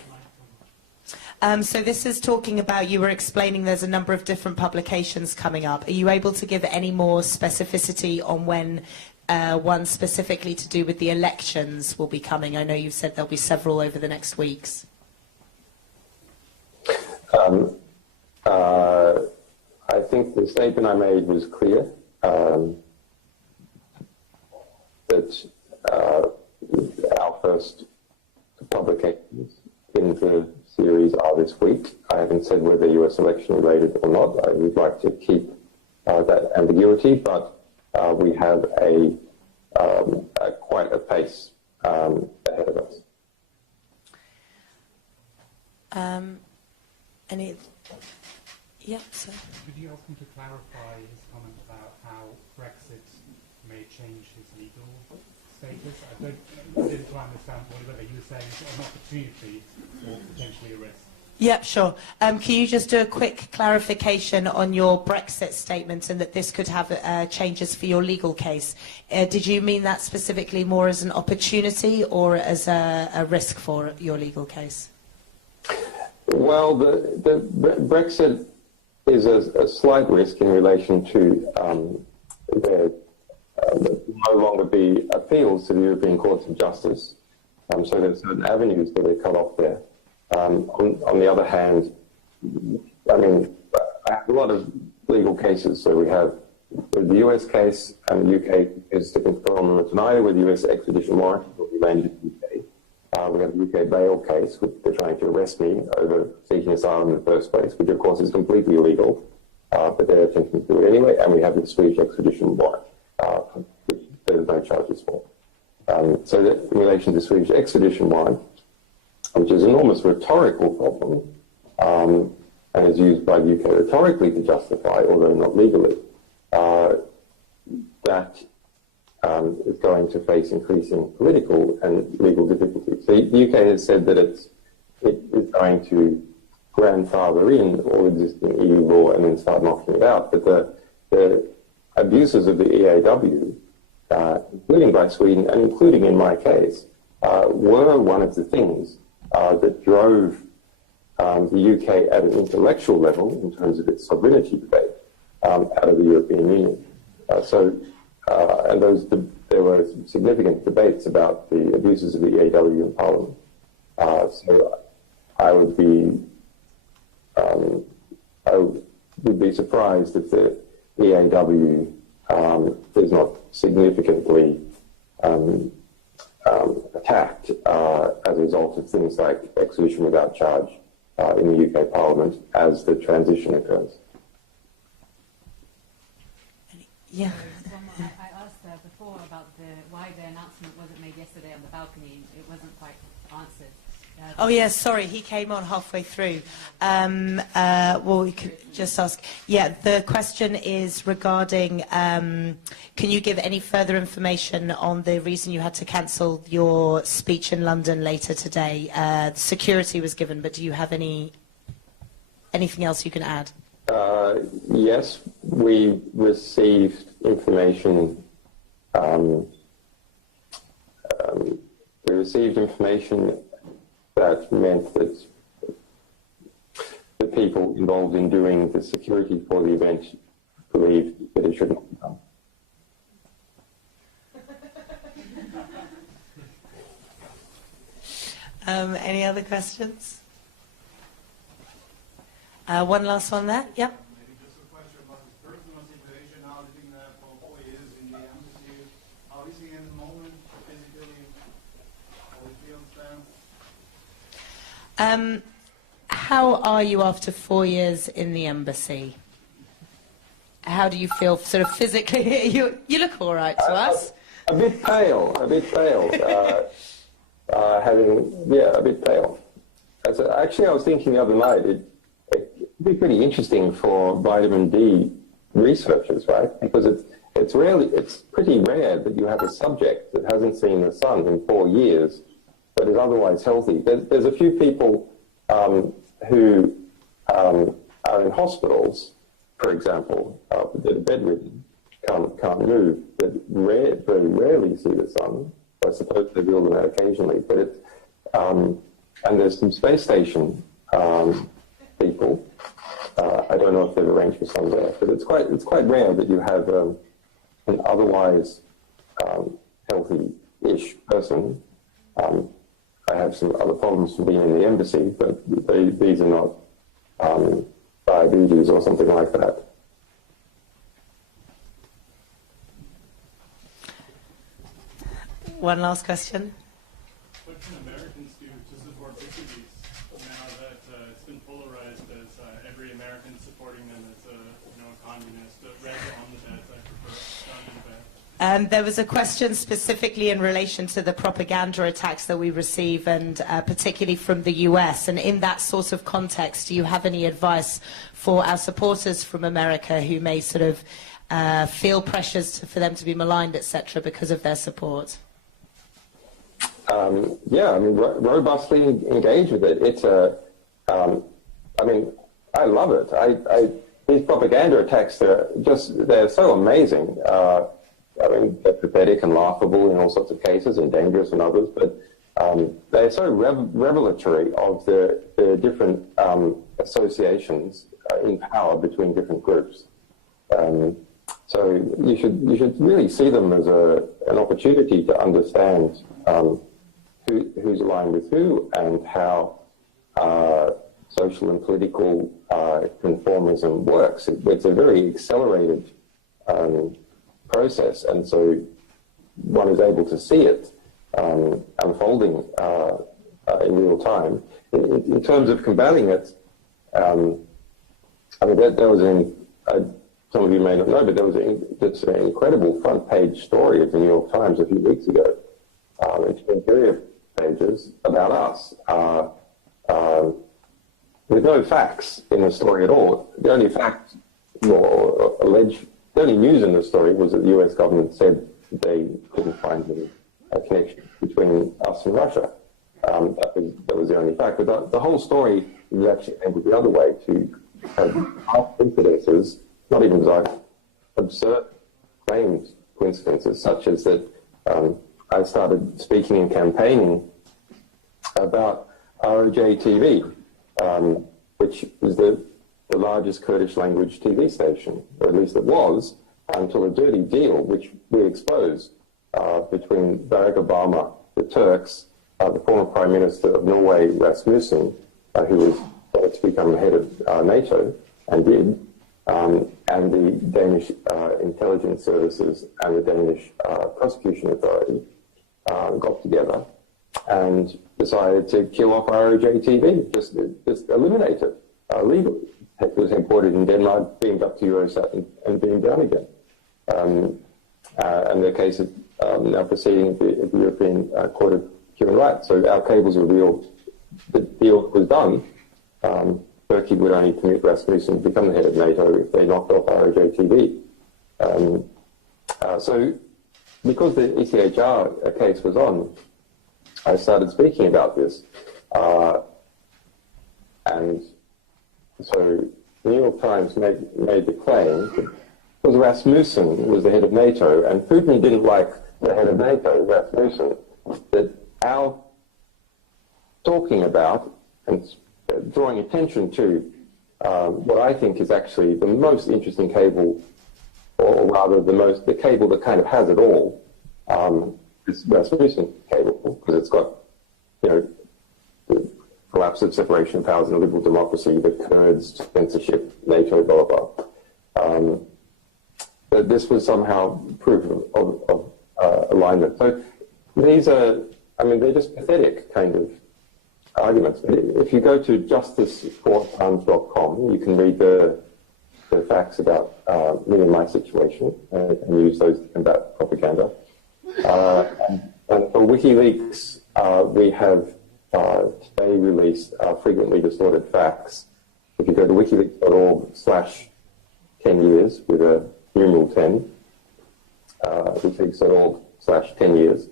come up. So this is talking about, you were explaining there's a number of different publications coming up. Are you able to give any more specificity on when one specifically to do with the elections will be coming? I know you've said there'll be several over the next weeks. I think the statement I made was clear, that our first publications in the series are this week. I haven't said whether US election related or not. I would like to keep that ambiguity, but we have quite a pace ahead of us. Yeah, so. Could you ask him to clarify his comment about how Brexit may change his legal status? I didn't quite understand whether you were saying it's an opportunity or potentially a risk. Yep, sure. Can you just do a quick clarification on your Brexit statement and that this could have changes for your legal case? Did you mean that specifically more as an opportunity or as a risk for your legal case? Well, the Brexit is a slight risk in relation to there will no longer be appeals to the European Courts of Justice. So there's certain avenues that are cut off there. On the other hand, I mean, I have a lot of legal cases. So we have the US case, and the UK is sticking from tonight with the US extradition warrant will be landed in the UK. We have the UK bail case, which they're trying to arrest me over seeking asylum in the first place, which of course is completely illegal, but they're attempting to do it anyway. And we have the Swedish extradition warrant, which there's no charges for. So that in relation to the Swedish extradition warrant, which is an enormous rhetorical problem, and is used by the UK rhetorically to justify, although not legally, that is going to face increasing political and legal difficulties. So the UK has said that it is going to grandfather in all existing EU law and then start knocking it out. But the abuses of the EAW, including by Sweden and including in my case, were one of the things that drove the UK at an intellectual level, in terms of its sovereignty debate, out of the European Union. And there were significant debates about the abuses of the EAW in Parliament. So I would be surprised if the EAW is not significantly attacked as a result of things like extradition without charge in the UK Parliament as the transition occurs. Yeah. I asked before about why the announcement wasn't made yesterday on the balcony. It wasn't quite answered. Oh yes, sorry, he came on halfway through. Well, we could just ask. Yeah, the question is regarding, can you give any further information on the reason you had to cancel your speech in London later today? Security was given, but do you have anything else you can add? Yes, we received information. That meant that the people involved in doing the security for the event believed that it should not be done. Any other questions? One last one there. Yep. Maybe just a question about his personal situation. Now living there for 4 years in the embassy, how is he in the moment physically? How he feels there? How are you after 4 years in the embassy? How do you feel sort of physically? You look all right to us. A bit pale. A bit pale. A bit pale. Actually, I was thinking the other night, it'd be pretty interesting for vitamin D researchers, right? Because it's pretty rare that you have a subject that hasn't seen the sun in 4 years, but is otherwise healthy. There's a few people who are in hospitals, for example, that are bedridden, can't move, that very rarely see the sun. I suppose they will do that occasionally, but and there's some space station people. I don't know if they've arranged for some there, but it's quite rare that you have an otherwise healthy-ish person. I have some other problems from being in the embassy, but these are not diabetes or something like that. One last question. What can Americans do to support WikiLeaks now that it's been polarized as every American supporting them as a communist? Red on the bad side, prefer down on the bad. There was a question specifically in relation to the propaganda attacks that we receive, and particularly from the US. And in that sort of context, do you have any advice for our supporters from America who may sort of feel pressures for them to be maligned, etc., because of their support? Robustly engage with it. It's I love it. These propaganda attacks, they're so amazing. They're pathetic and laughable in all sorts of cases, and dangerous in others, but they're so revelatory of the different associations in power between different groups. So you should really see them as an opportunity to understand who's aligned with who, and how social and political conformism works. It's a very accelerated process, and so one is able to see it unfolding in real time. In terms of combating it, there was some of you may not know, but there was an incredible front page story of the New York Times a few weeks ago. It's interior pages about us, with no facts in the story at all. The only fact, or alleged, the only news in the story was that the US government said they couldn't find a connection between us and Russia. That was the only fact. But the whole story was actually angled the other way, to have half incidences, not even absurd claimed coincidences, such as that I started speaking and campaigning about ROJ TV, which is the largest Kurdish language TV station, or at least it was, until a dirty deal, which we exposed, between Barack Obama, the Turks, the former Prime Minister of Norway, Rasmussen, who was going to become head of NATO, and did, and the Danish intelligence services and the Danish prosecution authority got together and decided to kill off ROJ TV, just eliminate it legally. It was imported in Denmark, beamed up to Eurosat and beamed down again. And the case is now proceeding at the European Court of Human Rights. So our cables revealed the deal was done. Turkey would only permit Rasmussen to become the head of NATO if they knocked off ROJ TV. So because the ECHR case was on, I started speaking about this. And so the New York Times made the claim because Rasmussen was the head of NATO and Putin didn't like the head of NATO, Rasmussen, that our talking about and drawing attention to what I think is actually the most interesting cable, or rather the cable that kind of has it all, is Rasmussen cable, because it's got, the collapse of separation of powers in a liberal democracy, the Kurds, censorship, NATO, blah, blah, blah. But this was somehow proof of alignment. So these are, they're just pathetic kind of arguments. If you go to justiceforarms.com, you can read the facts about me and my situation and use those to combat propaganda. And for WikiLeaks, we have today released frequently distorted facts. If you go to wikileaks.org/10 years with a numeral 10, wikileaks.org/10 years,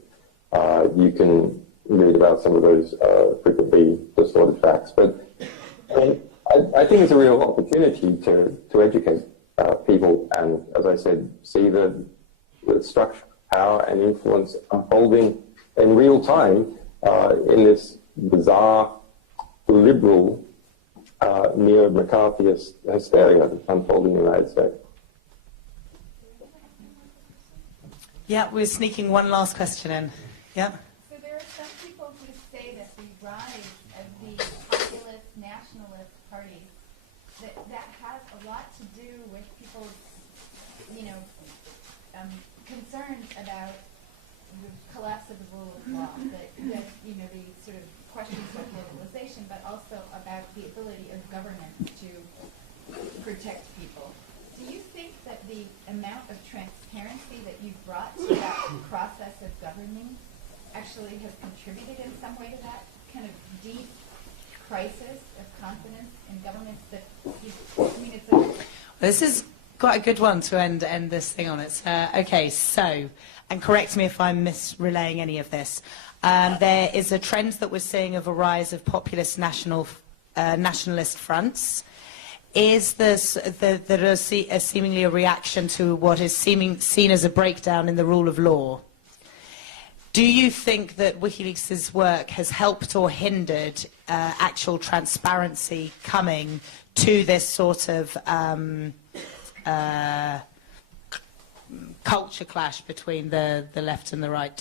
you can read about some of those frequently distorted facts. But I think it's a real opportunity to educate people and, as I said, see the structure, power and influence unfolding in real time in this bizarre, liberal, neo-McCarthyist hysteria unfolding in the United States. Yeah, we're sneaking one last question in. Yeah. So there are some people who say that the rise of the populist nationalist parties, that has a lot to do with people's, concerns about the collapse of the rule of law, the sort of questions of globalization, but also about the ability of government to protect people. Do you think that the amount of transparency that you've brought to that process of governing actually has contributed in some way to that kind of deep crisis of confidence in governments that, This is quite a good one to end this thing on. It's okay, so, and correct me if I'm misrelaying any of this. There is a trend that we're seeing of a rise of populist nationalist fronts. Is this that are seemingly a reaction to what is seen as a breakdown in the rule of law? Do you think that WikiLeaks' work has helped or hindered actual transparency coming to this sort of culture clash between the left and the right?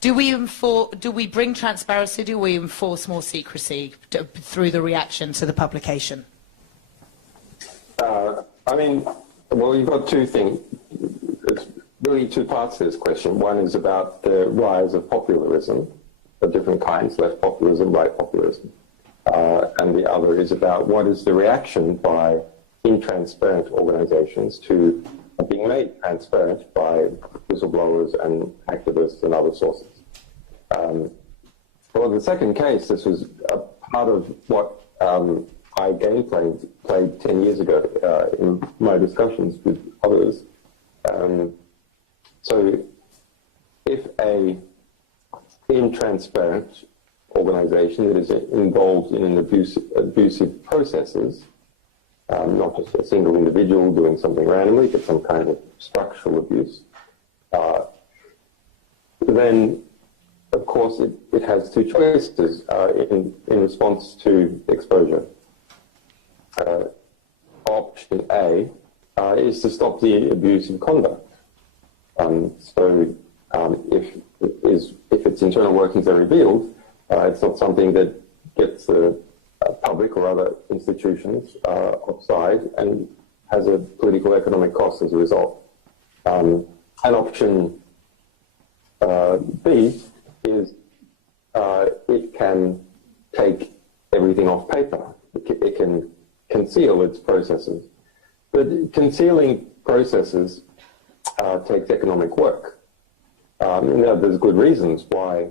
Do we bring transparency? Do we enforce more secrecy through the reaction to the publication? Well, you've got two things. It's really two parts to this question. One is about the rise of popularism of different kinds, left populism, right populism. And the other is about what is the reaction by intransparent organizations to being made transparent by whistleblowers and activists and other sources. Well, the second case, this was a part of what I played 10 years ago in my discussions with others. So if a intransparent organization that is involved in abusive processes, not just a single individual doing something randomly, but some kind of structural abuse, then of course it has two choices in response to exposure. Option A is to stop the abusive conduct. If its internal workings are revealed, it's not something that gets the public or other institutions offside and has a political economic cost as a result. And option B is it can take everything off paper. It can conceal its processes. But concealing processes takes economic work. Now, there's good reasons why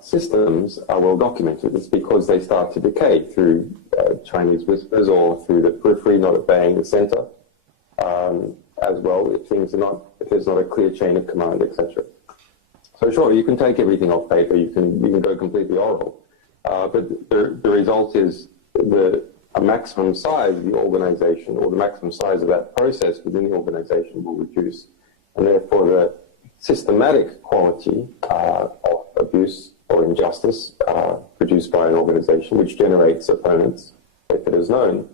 systems are well documented. It's because they start to decay through Chinese whispers or through the periphery, not obeying the center, as well, if there's not a clear chain of command, etc. So sure, you can take everything off paper, you can go completely oral, but the result is a maximum size of the organization or the maximum size of that process within the organization will reduce, and therefore the systematic quality of abuse or injustice produced by an organization, which generates opponents, if it is known,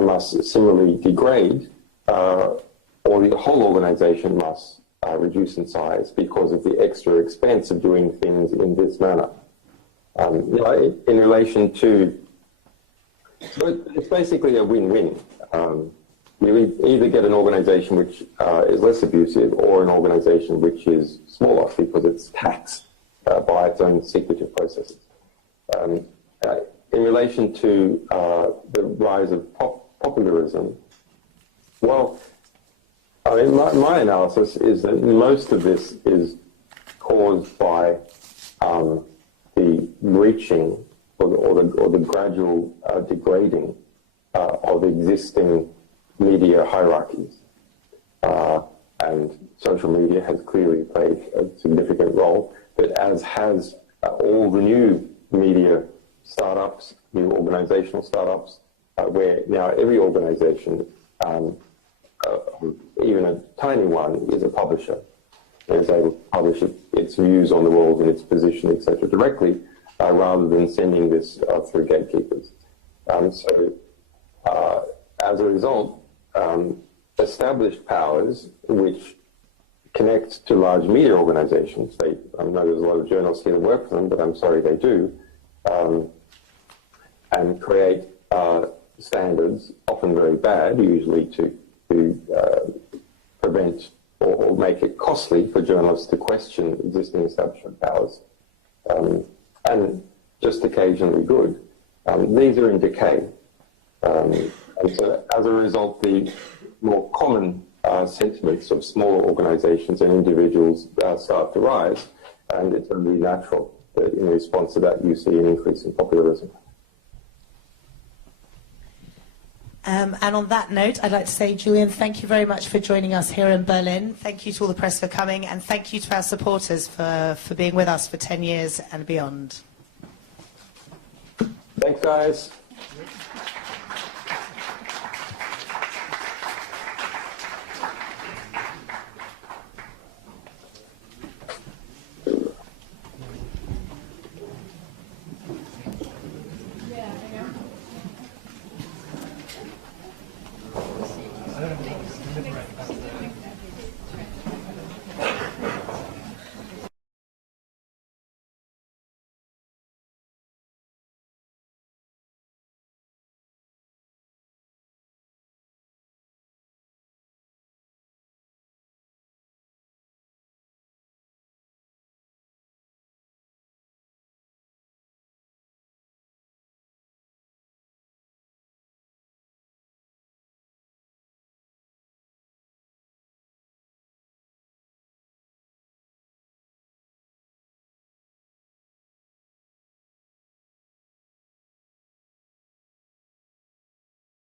must similarly degrade, or the whole organization must reduce in size because of the extra expense of doing things in this manner. In relation to, it's basically a win-win. You either get an organization which is less abusive or an organization which is smaller because it's taxed by its own secretive processes. In relation to the rise of popularism, well, I mean, my analysis is that most of this is caused by the breaching or the gradual degrading of existing media hierarchies. And social media has clearly played a significant role, but as has all the new media startups, new organizational startups, where now every organization, even a tiny one, is a publisher. It is able to publish its views on the world and its position, etc., directly, rather than sending this through gatekeepers. So, as a result, established powers which connect to large media organizations, I know there's a lot of journalists here that work for them, but I'm sorry they do, and create standards, often very bad, usually to prevent or make it costly for journalists to question existing establishment powers, and just occasionally good. These are in decay. And so as a result, the more common sentiments of smaller organizations and individuals start to rise, and it's only natural that in response to that you see an increase in populism. And on that note, I'd like to say, Julian, thank you very much for joining us here in Berlin. Thank you to all the press for coming, and thank you to our supporters for being with us for 10 years and beyond. Thanks, guys.